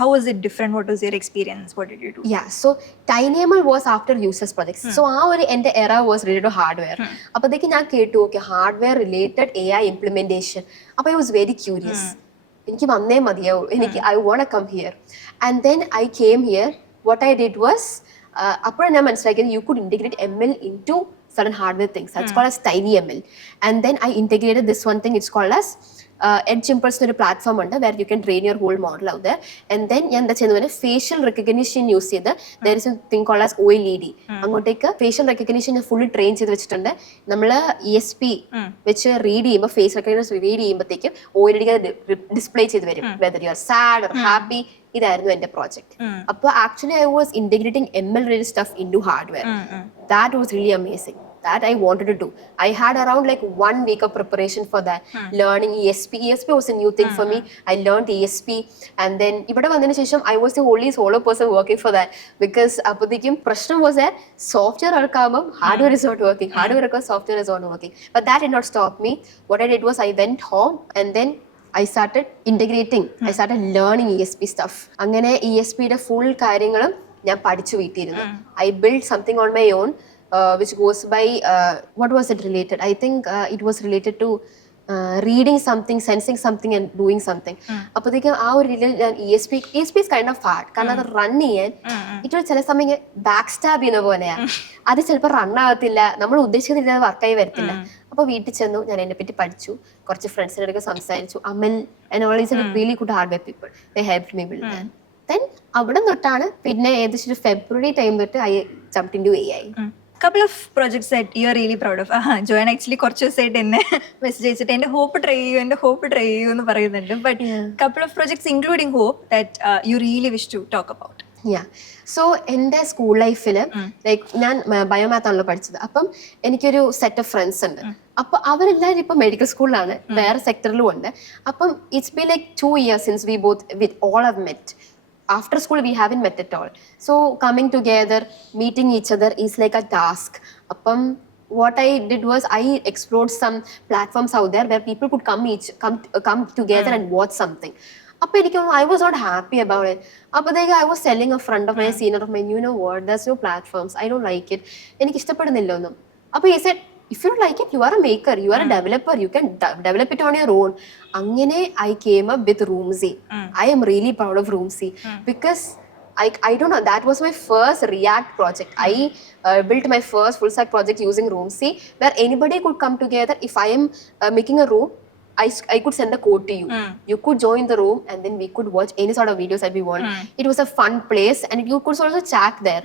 How was it different? What was your experience? What did you do? Yeah, so TinyML was after users projects. So our era was related to hardware. Appadekku ഞാൻ കേട്ടു, okay, hardware related AI implementation. Appo I was very curious. എനിക്ക് വന്നേ മതിയാവൂ, എനിക്ക് I want to come here. And then I came here. What I did was, അപ്പോഴാണ് ഞാൻ മനസ്സിലാക്കിയത് you could integrate ML into certain hardware things. That's called as TinyML. And then I integrated this one thing, it's called as Edge Impulse എന്നൊരു platform ഉണ്ട്, where you can train your whole model out there. And then ഞാൻ എന്താ ചെയ്യുന്നത്, facial recognition use ചെയ്ത് there is a thing called as OLED. അങ്ങോട്ടേക്ക് facial recognition fully train ചെയ്ത് വെച്ചിട്ടുണ്ട്. നമ്മൾ ESP വെച്ച് റീഡ് ചെയ്യുമ്പോൾ, ഫേസ് റെക്കഗ്നിഷൻ റീഡ് ചെയ്യുമ്പോഴത്തേക്കും OLED ഡിസ്പ്ലേ ചെയ്ത് വരും, whether you are sad or happy. ഇതായിരുന്നു എന്റെ പ്രോജക്ട്. അപ്പൊ actually I was integrating ML related stuff into hardware. That was really amazing. That I wanted to do. I had around like 1 week of preparation for that. Learning ESP. ESP was a new thing for me. I learned ESP, and then ഇവിടെ വന്നതിന് ശേഷം I was the only solo person working for that, because അപ്പോഴത്തേക്കും പ്രശ്നം was that software ഇറക്കാകുമ്പോൾ hardware is not working. Hardware ഇറക്കുക, software is not working. But that did not stop me. What I did was I went home and then I started integrating. I started learning ESP stuff. അങ്ങനെ ESPയുടെ full കാര്യങ്ങളും ഞാൻ പഠിച്ചു വീട്ടിയിരുന്നു. I built something on my own, which goes by, what was it related? I think it was related to reading something, sensing something and doing something. അപ്പോഴത്തേക്കും ആ ഒരു രീതിയിൽ ഞാൻ ESP is kind of hard, കാരണം അത് run ചെയ്യാൻ ഇറ്റൊരു ചില സമയം ബാക്ക് സ്റ്റാബ് ചെയ്യുന്ന പോലെയാണ്. അത് ചിലപ്പോൾ റൺ ആകത്തില്ല, നമ്മൾ ഉദ്ദേശിക്കുന്ന രീതിയിൽ വർക്കായി വരത്തില്ല. അപ്പോൾ വീട്ടിൽ ചെന്നു, ഞാൻ എന്നെ പറ്റി പഠിച്ചു, കുറച്ച് ഫ്രണ്ട്സിൻ്റെ അടുത്ത് സംസാരിച്ചു. അമൽ and all is a really good hardware people. They helped me build that. Then അവിടെ തൊട്ടാണ് പിന്നെ ഏകദേശം ഫെബ്രുവരി ടൈം തൊട്ട് I jumped into AI. Couple of projects that you are really proud of. Joanne actually കുറച്ച് ദിവസമായിട്ട് എന്നെ മെസ്സേജ് അയച്ചിട്ട് എൻ്റെ ഹോപ്പ് ട്രൈ ചെയ്യൂ എന്ന് പറയുന്നുണ്ട്. But couple of projects including hope that you really wish to talk about. Yeah. So എൻ്റെ school ലൈഫിൽ ലൈക്ക് ഞാൻ ബയോമാത്ത് ആണല്ലോ പഠിച്ചത്. അപ്പം എനിക്കൊരു സെറ്റ് ഓഫ് ഫ്രണ്ട്സ് ഉണ്ട്. അപ്പൊ അവരെല്ലാവരും ഇപ്പൊ മെഡിക്കൽ സ്കൂളിലാണ്, വേറെ സെക്ടറിലും ഉണ്ട്. അപ്പം it's been like 2 years since we both with all have met. After school we haven't met at all. So coming together, meeting each other is like a task. Appam what I did was I explored some platforms out there where people could come together and watch something. Appo I was not happy about it. Appadekku I was telling a friend of mine, a senior of mine, you know what, there's no platforms, I don't like it. Enikku ishtapadunilla onnu. Appo he said, if you don't like it, you are a maker, you are a developer, you can develop it on your own. Angane I came up with Roomzy. I am really proud of Roomzy because I don't know, that was my first React project. I built my first full stack project using Roomzy, where anybody could come together. If I am making a room, I could send the code to you. You could join the room and then we could watch any sort of videos that we want. It was a fun place and you could also chat there.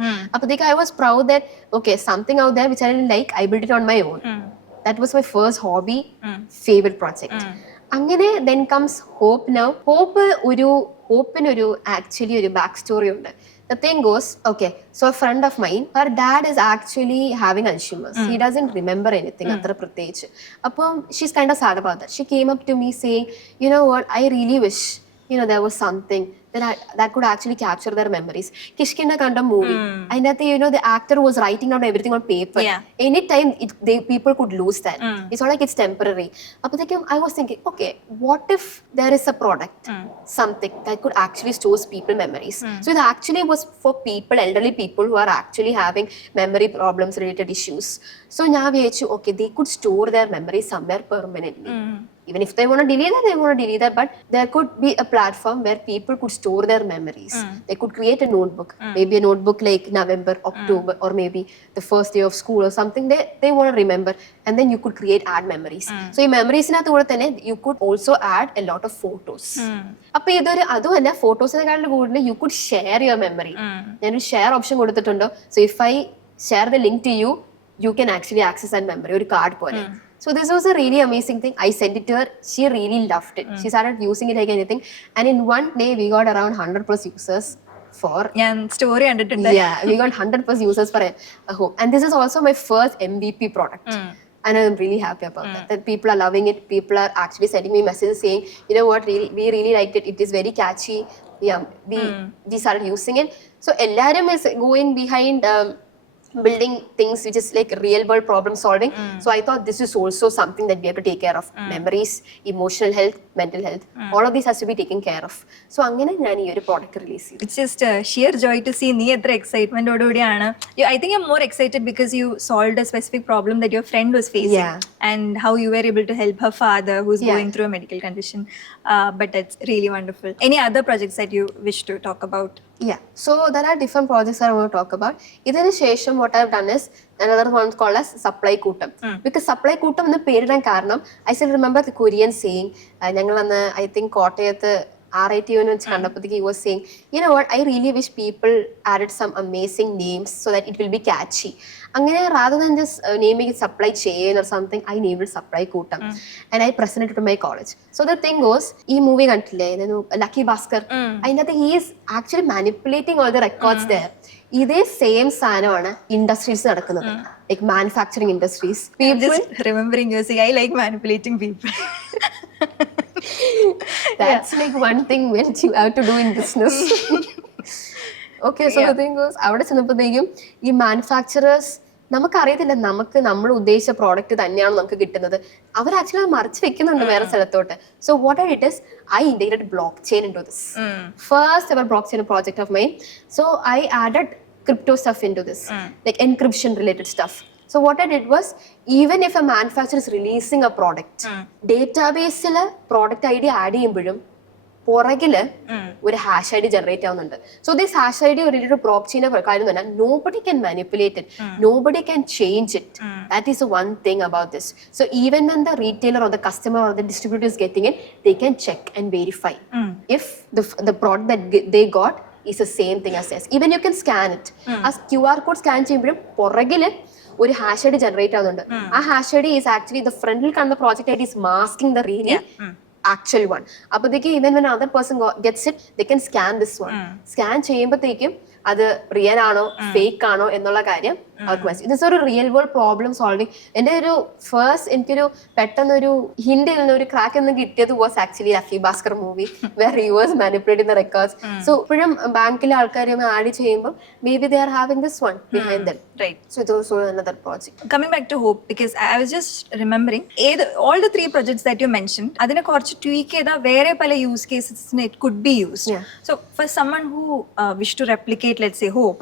I was proud that, okay, something out there which I didn't like, I built it on my own. That was my first hobby, favorite project. Angane then comes Hope now. Hope in actually a backstory on that. The thing goes, okay, so a friend of mine, her dad is actually having Alzheimer's. He doesn't remember anything. She's kind of sad about that. She came up to me saying, you know what, I really wish there was something that could actually capture their memories. Kishkinda Kanda movie. And that the actor was writing down everything on paper. Yeah. Anytime people could lose that. It's not like it's temporary. I was thinking, okay, what if there is a product, something that could actually store people memories? So it actually was for people, elderly people who are actually having memory problems related issues. So now okay, they could store their memories somewhere permanently. Even if they want to delete that, they want to delete that. But there could be a platform where people could store their memories. They could create a notebook, maybe a notebook like November, October, or maybe the first day of school or something they want to remember. And then you could add memories. So in memories, you could also add a lot of photos. Photos, you could share your memory. Then share option. So if I share the link to you, you can actually access that memory or card. So this was a really amazing thing. I sent it to her. She really loved it. She started using it like anything. And in one day, we got around 100 plus users for... story under Yeah, we got 100 plus users for a home. And this is also my first MVP product. And I'm really happy about that people are loving it. People are actually sending me messages saying, you know what, we really liked it. It is very catchy. Yeah, we started using it. So Elarum is going behind... building things which is like real world problem solving. So I thought this is also something that we have to take care of. Memories, emotional health, mental health, all of these has to be taken care of. So angane njan ee oru product release cheyidu. It's just sheer joy to see nee etra excitement ododiyana. I think I'm more excited because you solved a specific problem that your friend was facing. And how you were able to help her father who's going through a medical condition. But that's really wonderful. Any other projects that you wish to talk about? Yeah, so there are different projects I want to talk about. Idinu shesham what I've done is another one called as supply kootam. Because supply kootam ennu peridan karanam, I still remember the Korean saying, njangal anna I think Kottayathu RITU he was saying, you know what, I really wish people added some amazing names so that it will be catchy. Rather than just naming it supply chain or something, I named it supply kootam. And I presented it to my college. So the thing was, this movie Lucky Bhaskar, he is actually manipulating all the records there. This same sanam industries like manufacturing industries. I'm just remembering you saying, I like manipulating people. That's like one thing when you have to do in business. Okay, so the thing goes, avade chennappodeykum ee manufacturers നമുക്കറിയത്തില്ല നമുക്ക് നമ്മൾ ഉദ്ദേശിച്ച product തന്നെയാണ് നമുക്ക് കിട്ടുന്നത്. അവർ actually മറിച്ച് വെക്കുന്നുണ്ട് വേറെ സ്ഥലത്തോട്ട്. So what I did is I integrated block chain into this. First ever block chain project of mine. So I added crypto stuff into this, like encryption related stuff. So what I did was, even if a manufacturer is releasing a product, database il product ID add cheyyumbozhum poragil ഒരു hash ID generate ആവുന്നുണ്ട്. So this hash ID related to blockchain കാര്യം തന്നെ, nobody can manipulate it, nobody can change it. That is the one thing about this. So even when the retailer or the customer or the distributor is getting it, they can check and verify if the product that they got is the same thing as this. Even you can scan it. As QR code scan ചെയ്യുമ്പോഴും പുറകിൽ ഒരു hash ID generate ആവുന്നുണ്ട്. ആ hash ID is actually the ഫ്രണ്ടിൽ കാണുന്ന project ID is masking the really actual one. അപ്പോഴത്തേക്ക് even when another person gets it, they can scan this one. Scan ചെയ്യുമ്പോഴത്തേക്കും അത് റിയൽ ആണോ ഫേക്ക് ആണോ എന്നുള്ള കാര്യം അവർക്ക് മനസ്സിലാവും. ഇറ്റ്സ് ഒരു റിയൽ വേൾഡ് പ്രോബ്ലം സോൾവിങ്. എൻ്റെ ഒരു ഫസ്റ്റ് എനിക്കൊരു പെട്ടെന്നൊരു ഹിന്റ് ഒരു ക്രാക്ക് എന്ന് കിട്ടിയത് was actually Lucky Bhaskar movie where he was manipulating the records. So ഇപ്പോഴും ബാങ്കിലെ ആൾക്കാർ ആഡ് ചെയ്യുമ്പോൾ maybe they are having this one behind them. Right. So it was another project. Coming back to Hope, because I was just remembering all the three projects that you mentioned, adine korchu tweak cheyda vere pala use cases it could be used. So for someone who wish to replicate, let's say Hope,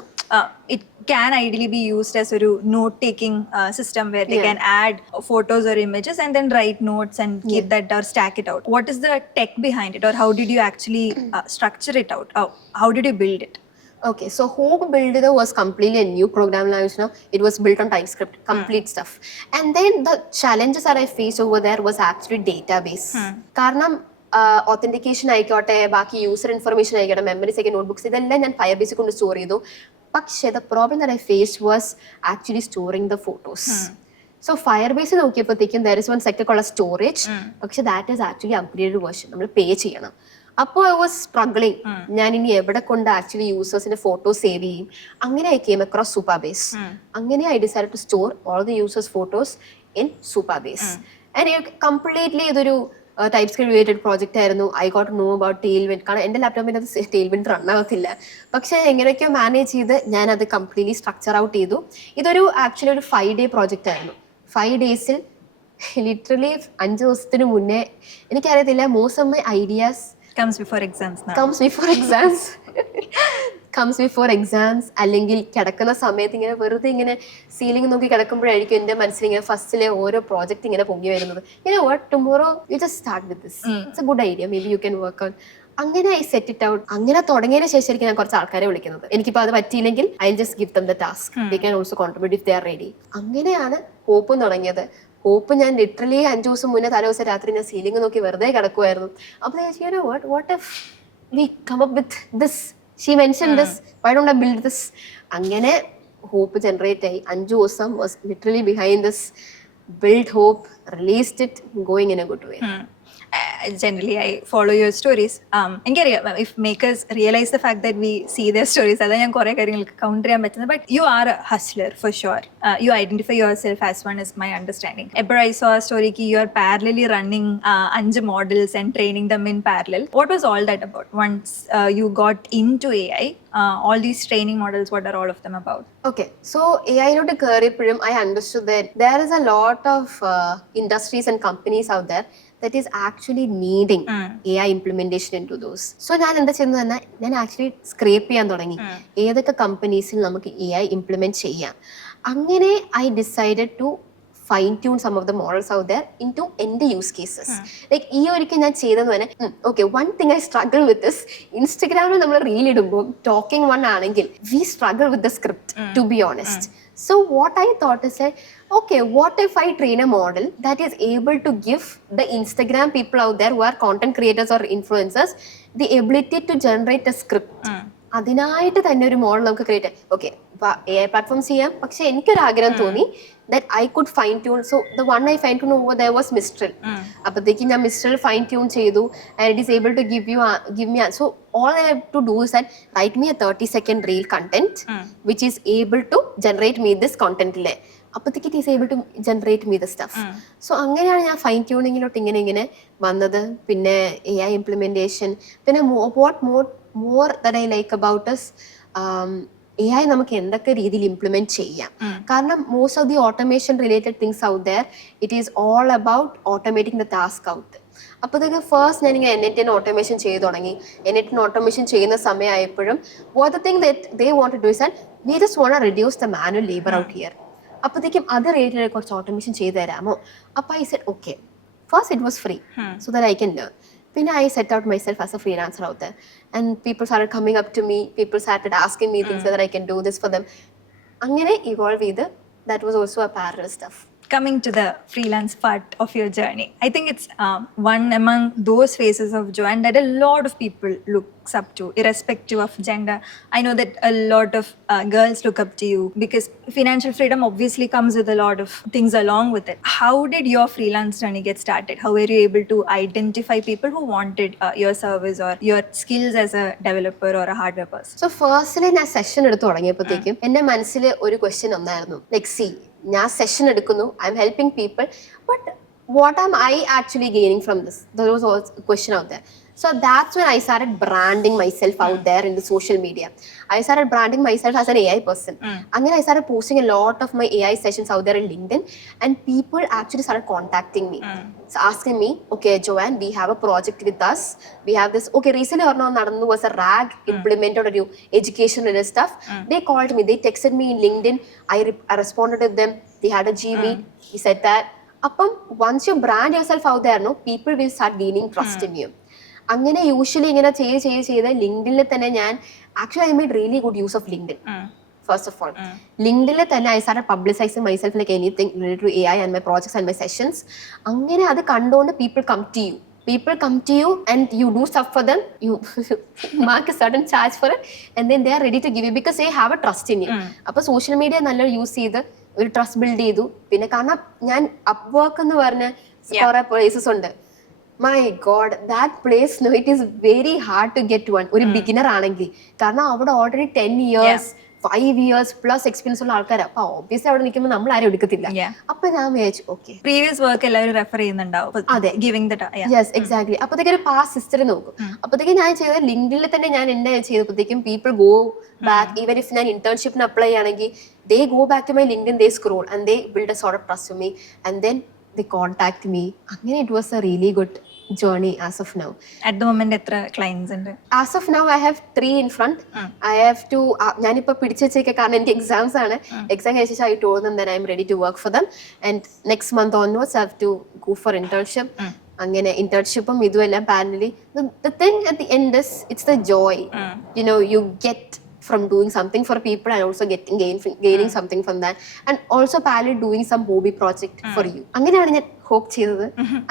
it can ideally be used as a note taking system where they can add photos or images and then write notes and keep that or stack it out. What is the tech behind it, or how did you actually structure it out? How did you build it? Okay, so Hope Builder was completely a new program language now. It was built on TypeScript, complete stuff. And then the challenges that I faced over there was actually database. Karanam authentication ആയിക്കോട്ടെ, ബാക്കി user information ആയിക്കോട്ടെ, memories ഒക്കെ notebooks ഇതെല്ലാം ഞാൻ ഫയർബേസിൽ കൊണ്ട് store ചെയ്തു. പക്ഷേ the problem that I faced was actually storing the photos. So Firebase നോക്കിയപ്പോഴത്തേക്കും there is one sector called storage. പക്ഷേ that is actually upgraded version. നമ്മൾ പേ ചെയ്യണം. അപ്പോൾ ഐ വാസ് സ്ട്രഗ്ലിംഗ്. ഞാൻ ഇനി എവിടെ കൊണ്ട് ആക്ച്വലി യൂസേഴ്സിന്റെ ഫോട്ടോ സേവ് ചെയ്യും? അങ്ങനെ ഐ കേം അക്രോസ് സൂപ്പർബേസ്. അങ്ങനെ I decide to store all the users photos in Supabase. And completely ഇതൊരു ടൈപ്പ് സ്ക്രിപ്റ്റ് റിലേറ്റഡ് പ്രോജക്റ്റ് ആയിരുന്നു. I got no about Tailwind. കാരണം എൻ്റെ ലാപ്ടോപ്പിൻ്റെ അത് ടെയിൽവിൻഡ് റൺ ആവത്തില്ല. പക്ഷേ എങ്ങനെയൊക്കെയോ മാനേജ് ചെയ്ത് ഞാനത് കംപ്ലീറ്റ്ലി സ്ട്രക്ചർ ഔട്ട് ചെയ്തു. ഇതൊരു ആക്ച്വലി ഒരു 5 day പ്രോജക്റ്റ് ആയിരുന്നു. 5 days ലിറ്ററലി 5 ദിവസത്തിന് മുന്നേ എനിക്കറിയത്തില്ല, most of my ideas comes before exams now. Comes before exams അല്ലെങ്കിൽ കിടക്കുന്ന സമയത്ത് ഇങ്ങനെ വെറുതെ ഇങ്ങനെ സീലിംഗ് നോക്കി കിടക്കുമ്പോഴായിരിക്കും എൻ്റെ മനസ്സിൽ ഇങ്ങനെ ഫസ്റ്റിലെ ഓരോ പ്രോജക്റ്റ് ഇങ്ങനെ പൊങ്ങി വരുന്നത്. What tomorrow you just start with this, it's A good idea, may be you can work on. അങ്ങനെ ഐ സെറ്റ് ഇറ്റ് ഔട്ട്. അങ്ങനെ തുടങ്ങിയതിന് ശേഷമായിരിക്കും ഞാൻ കുറച്ച് ആൾക്കാരെ വിളിക്കുന്നത്. എനിക്കിപ്പോൾ അത് പറ്റിയില്ലെങ്കിൽ I just give them the task, they can also contribute if they are ready. അങ്ങനെയാണ് ഹോപ്പും തുടങ്ങിയത്. ഹോപ്പ് ഞാൻ ലിറ്ററലി 5 ദിവസം മുന്നേ തലേ ദിവസം രാത്രി ഞാൻ സീലിംഗ് നോക്കി വെറുതെ കിടക്കുമായിരുന്നു. അപ്പോൾ what if we come up with this, she mention this, why don't I build this. അങ്ങനെ ഹോപ്പ് ജനറേറ്റ് ആയി. 5 ദിവസം was literally behind this, built hope, released it, going in a good way. Generally I follow your stories. എനിക്കറിയാം if makers realize the fact that we see their stories, അതാ ഞാൻ കുറേ കാര്യങ്ങൾക്ക് counter ചെയ്യാൻ പറ്റുന്നത്. but you are a hustler for sure. You identify yourself as one is my understanding. Ever I saw a story ki you are parallelly running 5 models and training them in parallel. What was all that about? Once you got into AI, all these training models, what are all of them about? Okay, so AI-നോട്ട് കയറിയപ്പോഴും I understood that there is a lot of industries and companies out there that is actually needing AI implementation into those. So ഞാൻ എന്താ ചെയ്യുന്നത് തന്നെ, ഞാൻ actually scrape ചെയ്യാൻ തുടങ്ങി ഏതൊക്കെ കമ്പനീസിൽ നമുക്ക് AI implement ചെയ്യാം. അങ്ങനെ I decided to fine tune some of the models out there into end use cases. Like ഈ ഒരിക്കൽ ഞാൻ ചെയ്തെന്ന് തന്നെ, okay, one thing I struggle with is ഇൻസ്റ്റഗ്രാമിൽ നമ്മൾ റീൽ ഇടുമ്പോൾ ടോക്കിംഗ് വൺ ആണെങ്കിൽ we struggle with the script, to be honest. So what I thought is that, okay, what if I train a model that is able to give the Instagram people out there who are content creators or influencers the ability to generate a script. അതിനായിട്ട് തന്നെ ഒരു model നമുക്ക് create ചെയ്യാം. Okay, AI platforms ചെയ്യാം. പക്ഷെ എനിക്കൊരു ആഗ്രഹം തോന്നി that I could fine tune. So the one I fine tune over there was Mistral. അപ്പോഴത്തേക്കും ഞാൻ Mistral fine tune ചെയ്തു and it is able to give me. So all I have to do is that write me a 30-second reel content which is able to generate me this content. അപ്പോഴത്തേക്ക് it is able to generate me the stuff. So അങ്ങനെയാണ് ഞാൻ fine ട്യൂണിങ്ങിലോട്ട് ഇങ്ങനെ വന്നത്. പിന്നെ AI implementation. പിന്നെ what more that I like about is AI നമുക്ക് എന്തൊക്കെ രീതിയിൽ ഇംപ്ലിമെന്റ് ചെയ്യാം. കാരണം most of the automation related things out there, it is all about automating the task out. അപ്പോഴത്തേക്ക് ഫസ്റ്റ് ഞാനിങ്ങനെ NNTN ഓട്ടോമേഷൻ ചെയ്ത് തുടങ്ങി. NNTN ഓട്ടോമേഷൻ ചെയ്യുന്ന സമയമായപ്പോഴും what the thing that they want to do is that we just want to reduce the manual labour out here. അപ്പോഴത്തേക്കും അത് റേറ്റിൽ കുറച്ച് ഓട്ടോമേഷൻ ചെയ്ത് തരാമോ? അപ്പോൾ I said okay. First it was free so that I can learn. പിന്നെ I set out myself as a freelancer out there and people started coming up to me, people started asking me things that I can do this for them. അങ്ങനെ evolve ചെയ്ത് that was also a parallel stuff. Coming to the freelance part of your journey, I think it's one among those phases of Joanne that a lot of people looks up to, irrespective of gender. I know that a lot of girls look up to you because financial freedom obviously comes with a lot of things along with it. How did your freelance journey get started? How were you able to identify people who wanted your service or your skills as a developer or a hardware person? So firstly ഞാൻ session എടുത്ത് തുടങ്ങിയപ്പോഴത്തേക്കും എൻ്റെ മനസ്സിൽ ഒരു question ഒന്നായിരുന്നു. Like see, ഞാൻ session എടുക്കുന്നു, I'm helping people, but what am I actually gaining from this? There was also question out there. So that's when I started branding myself out there in the social media. I started branding myself as an AI person. And then I started posting a lot of my AI sessions out there in LinkedIn, and people actually started contacting me. So asking me, okay, Joanne, we have a project with us. We have this. Okay, recently was a RAG implemented or education related stuff. They called me. They texted me in LinkedIn. I responded to them. They had a G-Meet. He said that. Once you brand yourself out there, no, people will start gaining trust in you. അങ്ങനെ usually ഇങ്ങനെ ചെയ്ത് ലിങ്ക്ഡിനിൽ തന്നെ ഞാൻ actually I made really good use of LinkedIn. First of all ലിങ്ക്ഡിനിൽ തന്നെ I started publicising myself like anything related to AI and my projects and my sessions. അങ്ങനെ അത് കണ്ടുകൊണ്ട് people come to you and you do stuff for them, you mark a certain charge for it, and then they are ready to give you because they have a trust in you. അപ്പോൾ social media നല്ല use ചെയ്ത് ഒരു trust build ചെയ്തു. പിന്നെ കാരണം ഞാൻ അപ്വർക്ക് എന്ന് പറഞ്ഞ കുറെ പ്ലേസസ് ഉണ്ട്. My God, that place, it is very hard to get one. ഒരു ബിഗിനർ ആണെങ്കിൽ, കാരണം അവിടെ already 10 years 5 years plus experience ഉള്ള ആൾക്കാരാണ്. അപ്പൊ obviously അവിടെ നിൽക്കുമ്പോൾ നമ്മൾ ആരും എടുക്കത്തില്ല. അപ്പൊ ഞാൻ വിചാരിച്ചു ഓക്കെ പ്രീവിയസ് വർക്ക് എല്ലാവരും റെഫർ ചെയ്യുന്നുണ്ടാവും. അതെ, യെസ് എക്സാക്ട്ലി. അപ്പോഴത്തേക്ക് ഒരു പാസ്റ്റ് ഹിസ്റ്ററി നോക്കും. അപ്പോഴത്തേക്ക് ഞാൻ ചെയ്തത് ലിങ്ക്ഡിനിൽ തന്നെ ഞാൻ എന്റെ ചെയ്തപ്പോഴത്തേക്കും people go back. Even if ഞാൻ ഇന്റേൺഷിപ്പിന് അപ്ലൈ ചെയ്യുകയാണെങ്കിൽ they go back to my LinkedIn, they scroll and they build a sort of trust to me and then they contact me. Again, it was a really good journey as of now. At the moment എത്ര clients ഉണ്ട്? As of now I have 3 in front. I have to ഞാനിപ്പോ പിടിച്ചു വെച്ചേക്ക കാരണം എനിക്ക് exams ആണ്. Exam കഴിഞ്ഞ ശേഷം I told them that I am ready to work for them and next month onwards I have to go for internship. അങ്ങനെ ഇന്റേൺഷിപ്പും ഇതുമെല്ലാം പാരലി. The thing at the end is it's the joy. You know, you get from doing something for people and also gaining something from that and also parallel doing some hobby project for you. അങ്ങനെയാണ് ഞാൻ hope ചെയ്തത്.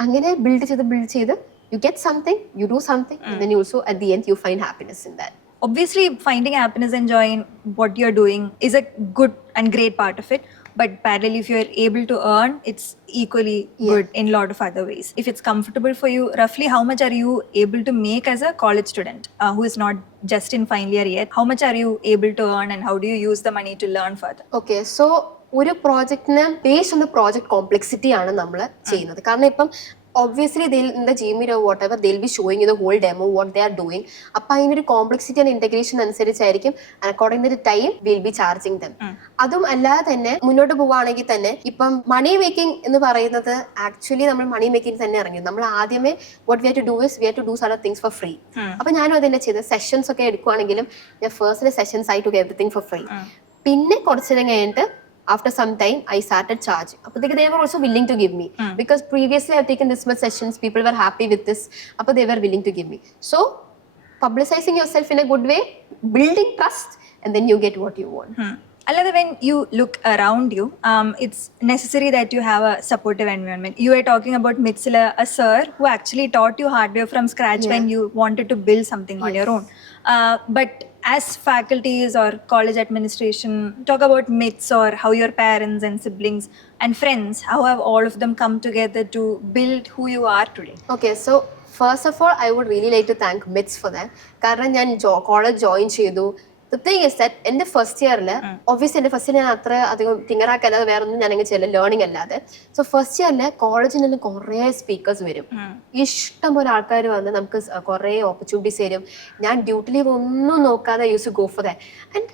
അങ്ങനെ build ചെയ്ത് you get something, you do something and then you also at the end you find happiness in that. Obviously finding happiness and joy in what you're doing is a good and great part of it, but parallelly if you're able to earn, it's equally good in a lot of other ways. If it's comfortable for you, roughly how much are you able to make as a college student who is not just in final year yet? How much are you able to earn and how do you use the money to learn further? Okay, so ഒരു പ്രോജക്റ്റിന് based on the project complexity ആണ് നമ്മൾ ചെയ്യുന്നത്. കാരണം ഇപ്പം obviously they'll in the Gmail or whatever they'll be showing you the whole demo what they are doing. അപ്പൊ അതിനൊരു complexity and integration അനുസരിച്ചായിരിക്കും according to time will be charging them. അതും അല്ലാതെ തന്നെ മുന്നോട്ട് പോവുകയാണെങ്കിൽ തന്നെ ഇപ്പം മണി മേക്കിംഗ് എന്ന് പറയുന്നത് ആക്ച്വലി നമ്മൾ മണി മേക്കിംഗ് തന്നെ ഇറങ്ങി. നമ്മൾ ആദ്യമേ what we have to do is we have to do certain things for free. അപ്പൊ ഞാനും അതന്നെ ചെയ്തത്. സെഷൻസ് ഒക്കെ എടുക്കുവാണെങ്കിലും ഞാൻ ഫസ്റ്റ് സെഷൻസ് ആയി ടു എവറിത്തിങ് ഫോർ ഫ്രീ. പിന്നെ കുറച്ചു നേരം കഴിഞ്ഞിട്ട് after some time I started charging. They were also willing to give me because previously I've taken this much sessions, people were happy with this, they were willing to give me. So publicizing yourself in a good way, building trust, and then you get what you want. Alada, when you look around you, it's necessary that you have a supportive environment. You were talking about Mitsila, a sir who actually taught you hardware from scratch when you wanted to build something on your own. But as faculties or college administration, talk about myths or how your parents and siblings and friends, how have all of them come together to build who you are today? Okay, so first of all, I would really like to thank myths for that. കാരണം ഞാൻ college join ചെയ്തു. The thing is that in the first year, obviously in the first year ഞാൻ അത്ര അധികം TinkerHack അല്ലാതെ വേറെ ഒന്നും ഞാനങ്ങ് ചെയ്യില്ല, ലേണിംഗ് അല്ലാതെ. സോ ഫസ്റ്റ് ഇയറിൽ കോളേജിൽ നിന്ന് കുറേ സ്പീക്കേഴ്സ് വരും, ഇഷ്ടം പോലെ ആൾക്കാർ വന്ന് നമുക്ക് കുറേ ഓപ്പർച്യൂണിറ്റീസ് തരും. ഞാൻ ഡ്യൂട്ടി ലീവ് ഒന്നും നോക്കാതെ use to go for that. And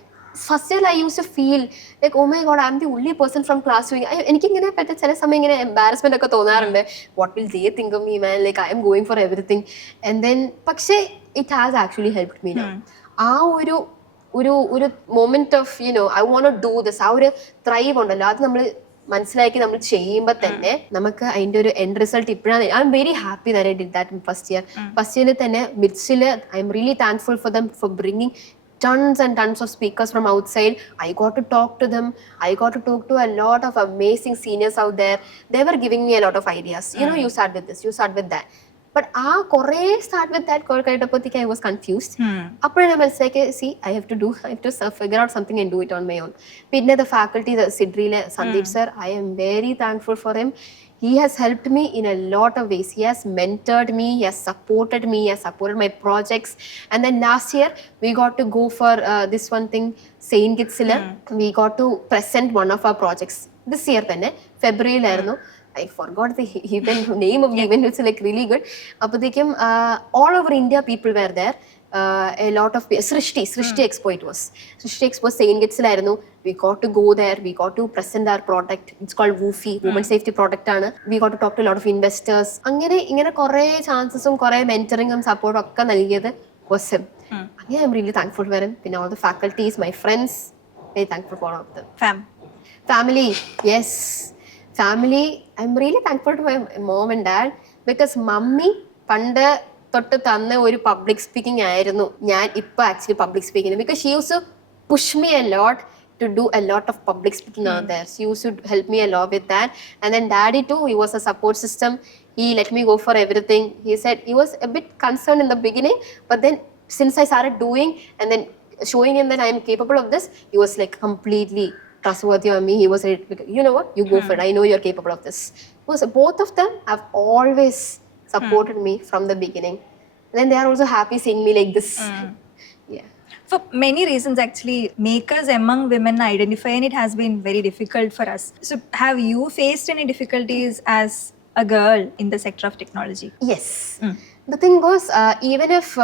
first year I use to feel like oh my God I'm the only person from class doing. എനിക്കിങ്ങനെ പറ്റ ചില സമയം ഇങ്ങനെ എംബാരസ്മെന്റ് ഒക്കെ തോന്നാറുണ്ട്. What will they think of me man, like I'm going for everything. And then പക്ഷേ it has actually helped me now. ആ ഒരു moment of you know I want to do this, ആ ഒരു ത്രൈവ് ഉണ്ടല്ലോ, അത് നമ്മൾ മനസ്സിലാക്കി നമ്മൾ ചെയ്യുമ്പോൾ തന്നെ നമുക്ക് അതിന്റെ ഒരു എൻഡ് റിസൾട്ട് ഇപ്പോഴാണ്. I'm very happy that I did that in first year. First ഇയറിൽ തന്നെ മിഡ്സിൽ I'm really thankful for them for bringing tons and tons of speakers from outside. I got to talk to them. I got to talk to a lot of amazing seniors out there. They were giving me a lot of ideas. You know, you start with this, you start with that. But കുറേ start with that call കഴിഞ്ഞപ്പോഴത്തേക്ക് I was confused. അപ്പോഴാണ് മനസ്സിലാക്കി I have to figure out something and do it on my own. പിന്നെ the faculty സിഡ്രിയിലെ Sandeep sir, I'm very thankful for him. He has helped me in a lot of ways. He has mentored me, he has supported me, he has supported my projects. And then last year, we got to go for this one thing, Saint Kitsil. We got to present one of our projects. This year, February, I forgot the event name of the event. It's like really good. All over India, people were there. A lot of Srishti Expo it was. Srishti Expo Saint Kitsil. We got to go there. We got to present our product. It's called Woofy, women safety product. We got to talk to a lot of investors. അങ്ങനെ കുറേ ചാൻസസും കുറേ മെന്ററിങ്ങും സപ്പോർട്ടും ഒക്കെ നൽകിയത് was him. I am really thankful for him. പിന്നെ all the faculties, my friends, very thankful for all of them. Family, yes. Family, I'm really thankful to my mom and dad because mummy പണ്ട് തൊട്ട് തന്ന ഒരു public speaking ആയിരുന്നു ഞാൻ ഇപ്പോൾ actually public speaking. Because she use to push me a lot to do a lot of public speaking out there. She used to help me a lot with that. And then daddy too, he was a support system. He let me go for everything. He said he was a bit concerned in the beginning, but then since I started doing and then showing him that I am capable of this, he was like completely trustworthy on me. He was like, you know what, you go for it. I know you're capable of this. Because both of them have always supported me from the beginning. And then they are also happy seeing me like this. Yeah. For many reasons, actually, makers among women identify, and it has been very difficult for us. So, have you faced any difficulties as a girl in the sector of technology? Yes. The thing goes, even if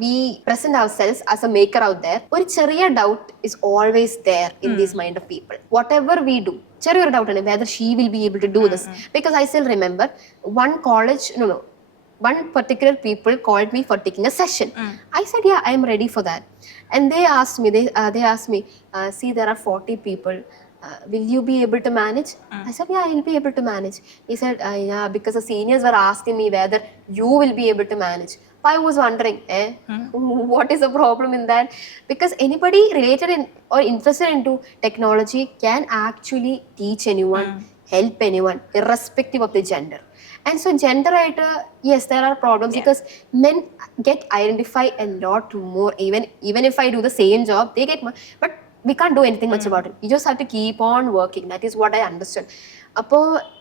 we present ourselves as a maker out there, ഒരു ചെറിയ doubt is always there in this mind of people. Whatever we do, ചെറിയൊരു doubt ആണ് whether she will be able to do this. Because I still remember one college, one particular people called me for taking a session. I said, yeah, I am ready for that. And they asked me, see, there are 40 people. Will you be able to manage? I said, yeah, I'll be able to manage. He said, yeah, because the seniors were asking me whether you will be able to manage. I was wondering, what is the problem in that? Because anybody related or interested into technology can actually teach anyone, help anyone, irrespective of the gender. And so gender, yes, there are problems because men get identified a lot more. Even if I do the same job, they get more. But we can't do anything much about it. You just have to keep on working. That is what I understood.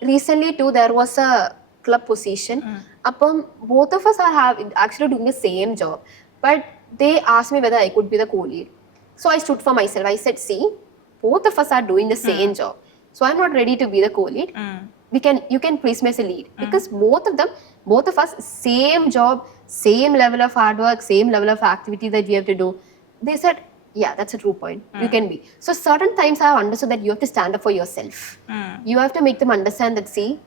Recently too, there was a club position. Both of us are actually doing the same job. But they asked me whether I could be the co-lead. So I stood for myself. I said, see, both of us are doing the same job. So I'm not ready to be the co-lead. You can place me as a lead. Because both of us, same job, same level of hard work, same level of activity that we have to do. They said, yeah, that's a true point. You can be. So certain times I have understood that you have to stand up for yourself. You have to make them understand that, see,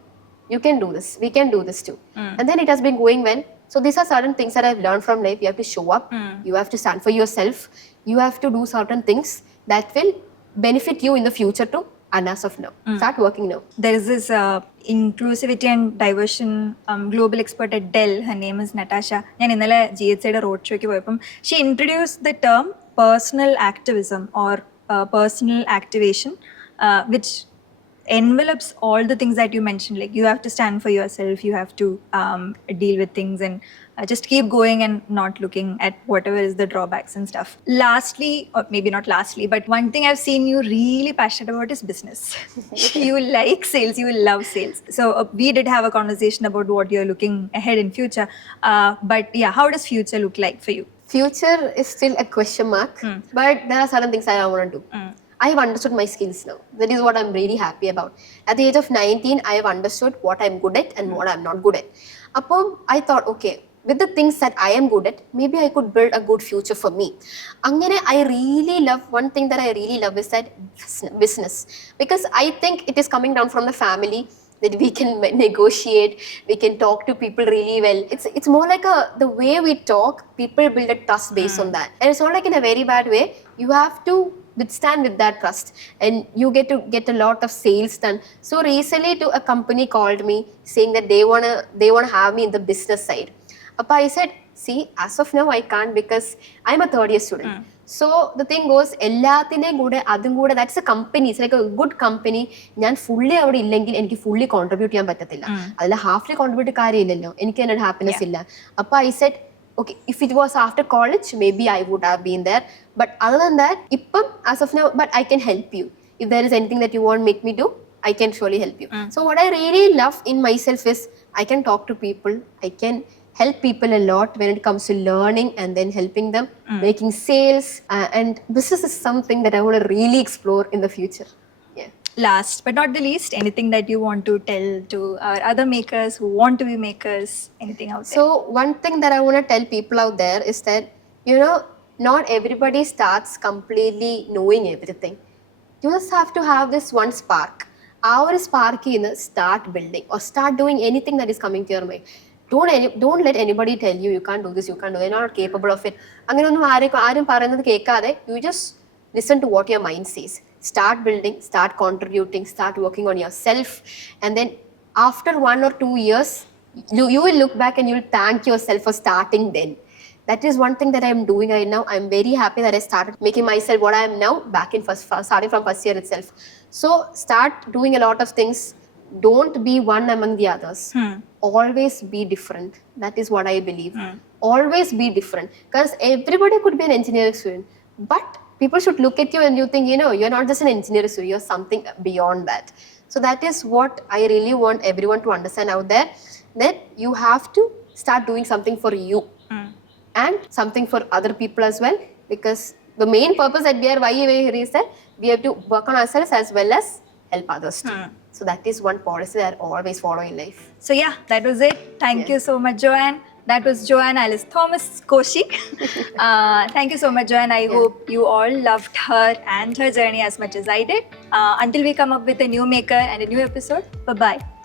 you can do this. We can do this too. And then it has been going well. So these are certain things that I've learned from life. You have to show up. You have to stand for yourself. You have to do certain things that will benefit you in the future too. And as of now, start working now. There is this inclusivity and diversion global expert at Dell. Her name is Natasha. ഞാൻ ഇന്നലെ GHCയുടെ road ഷോയ്ക്ക് പോയപ്പം she introduced the term personal activism or personal activation, which envelops all the things that you mentioned. Like you have to stand for yourself, you have to deal with things and just keep going and not looking at whatever is the drawbacks and stuff. Lastly, or maybe not lastly, but one thing I've seen you really passionate about is business. You like sales, you love sales. So we did have a conversation about what you're looking ahead in future. But yeah, how does future look like for you? Future is still a question mark, but there are certain things I want to do. I have understood my skills now. That is what I'm really happy about. At the age of 19, I have understood what I'm good at and what I'm not good at. I thought, okay, with the things that I am good at, maybe I could build a good future for me. One thing that I really love is that business. Because I think it is coming down from the family, that we can negotiate, we can talk to people really well. It's more like the way we talk, people build a trust based on that. And it's not like in a very bad way. You have to withstand with that trust and you get a lot of sales done. So recently a company called me saying that they wanna have me in the business side. I said, see, as of now I can't because I'm a third year student. So the thing goes, that's a company. It's like a good company. ഞാൻ fully അവിടെ ഇല്ലെങ്കിൽ എനിക്ക് fully contribute ചെയ്യാൻ പറ്റത്തില്ല. അതിൽ halfly contribute കാര്യമില്ലല്ലോ. എനിക്ക് തന്നെ happiness ഇല്ല. അപ്പോൾ I said, okay, if it was after college, maybe I would have been there. But other than that, as of now, but I can help you. If there is anything that you want make me do, I can surely help you. So what I really love in myself is I can talk to people. I can help people a lot when it comes to learning and then helping them, making sales. And business is something that I want to really explore in the future. Yeah. Last but not the least, anything that you want to tell to our other makers who want to be makers, anything out there? So one thing that I want to tell people out there is that, not everybody starts completely knowing everything. You just have to have this one spark. Our spark in start building or start doing anything that is coming to your mind. Don't let anybody tell you can't do this, you can't do it, you're not capable of it. You just listen to what your mind says. Start building, start contributing, start working on yourself. And then after 1 or 2 years, you will look back and you'll thank yourself for starting then. That is one thing that I am doing right now. I'm very happy that I started making myself what I am now starting from first year itself. So start doing a lot of things. Don't be one among the others. Always be different. That is what I believe. Always be different. Because everybody could be an engineering student. But people should look at you and you think, you're not just an engineering student, you're something beyond that. So that is what I really want everyone to understand out there. That you have to start doing something for you. And something for other people as well. Because the main purpose that why we are here is that we have to work on ourselves as well as help others too. So that is one policy that I always follow in life. So yeah, that was it. Thank you so much, Joanne. That was Joanne Alice Thomas Koshik. Thank you so much, Joanne. I hope you all loved her and her journey as much as I did. Until we come up with a new maker and a new episode, bye-bye.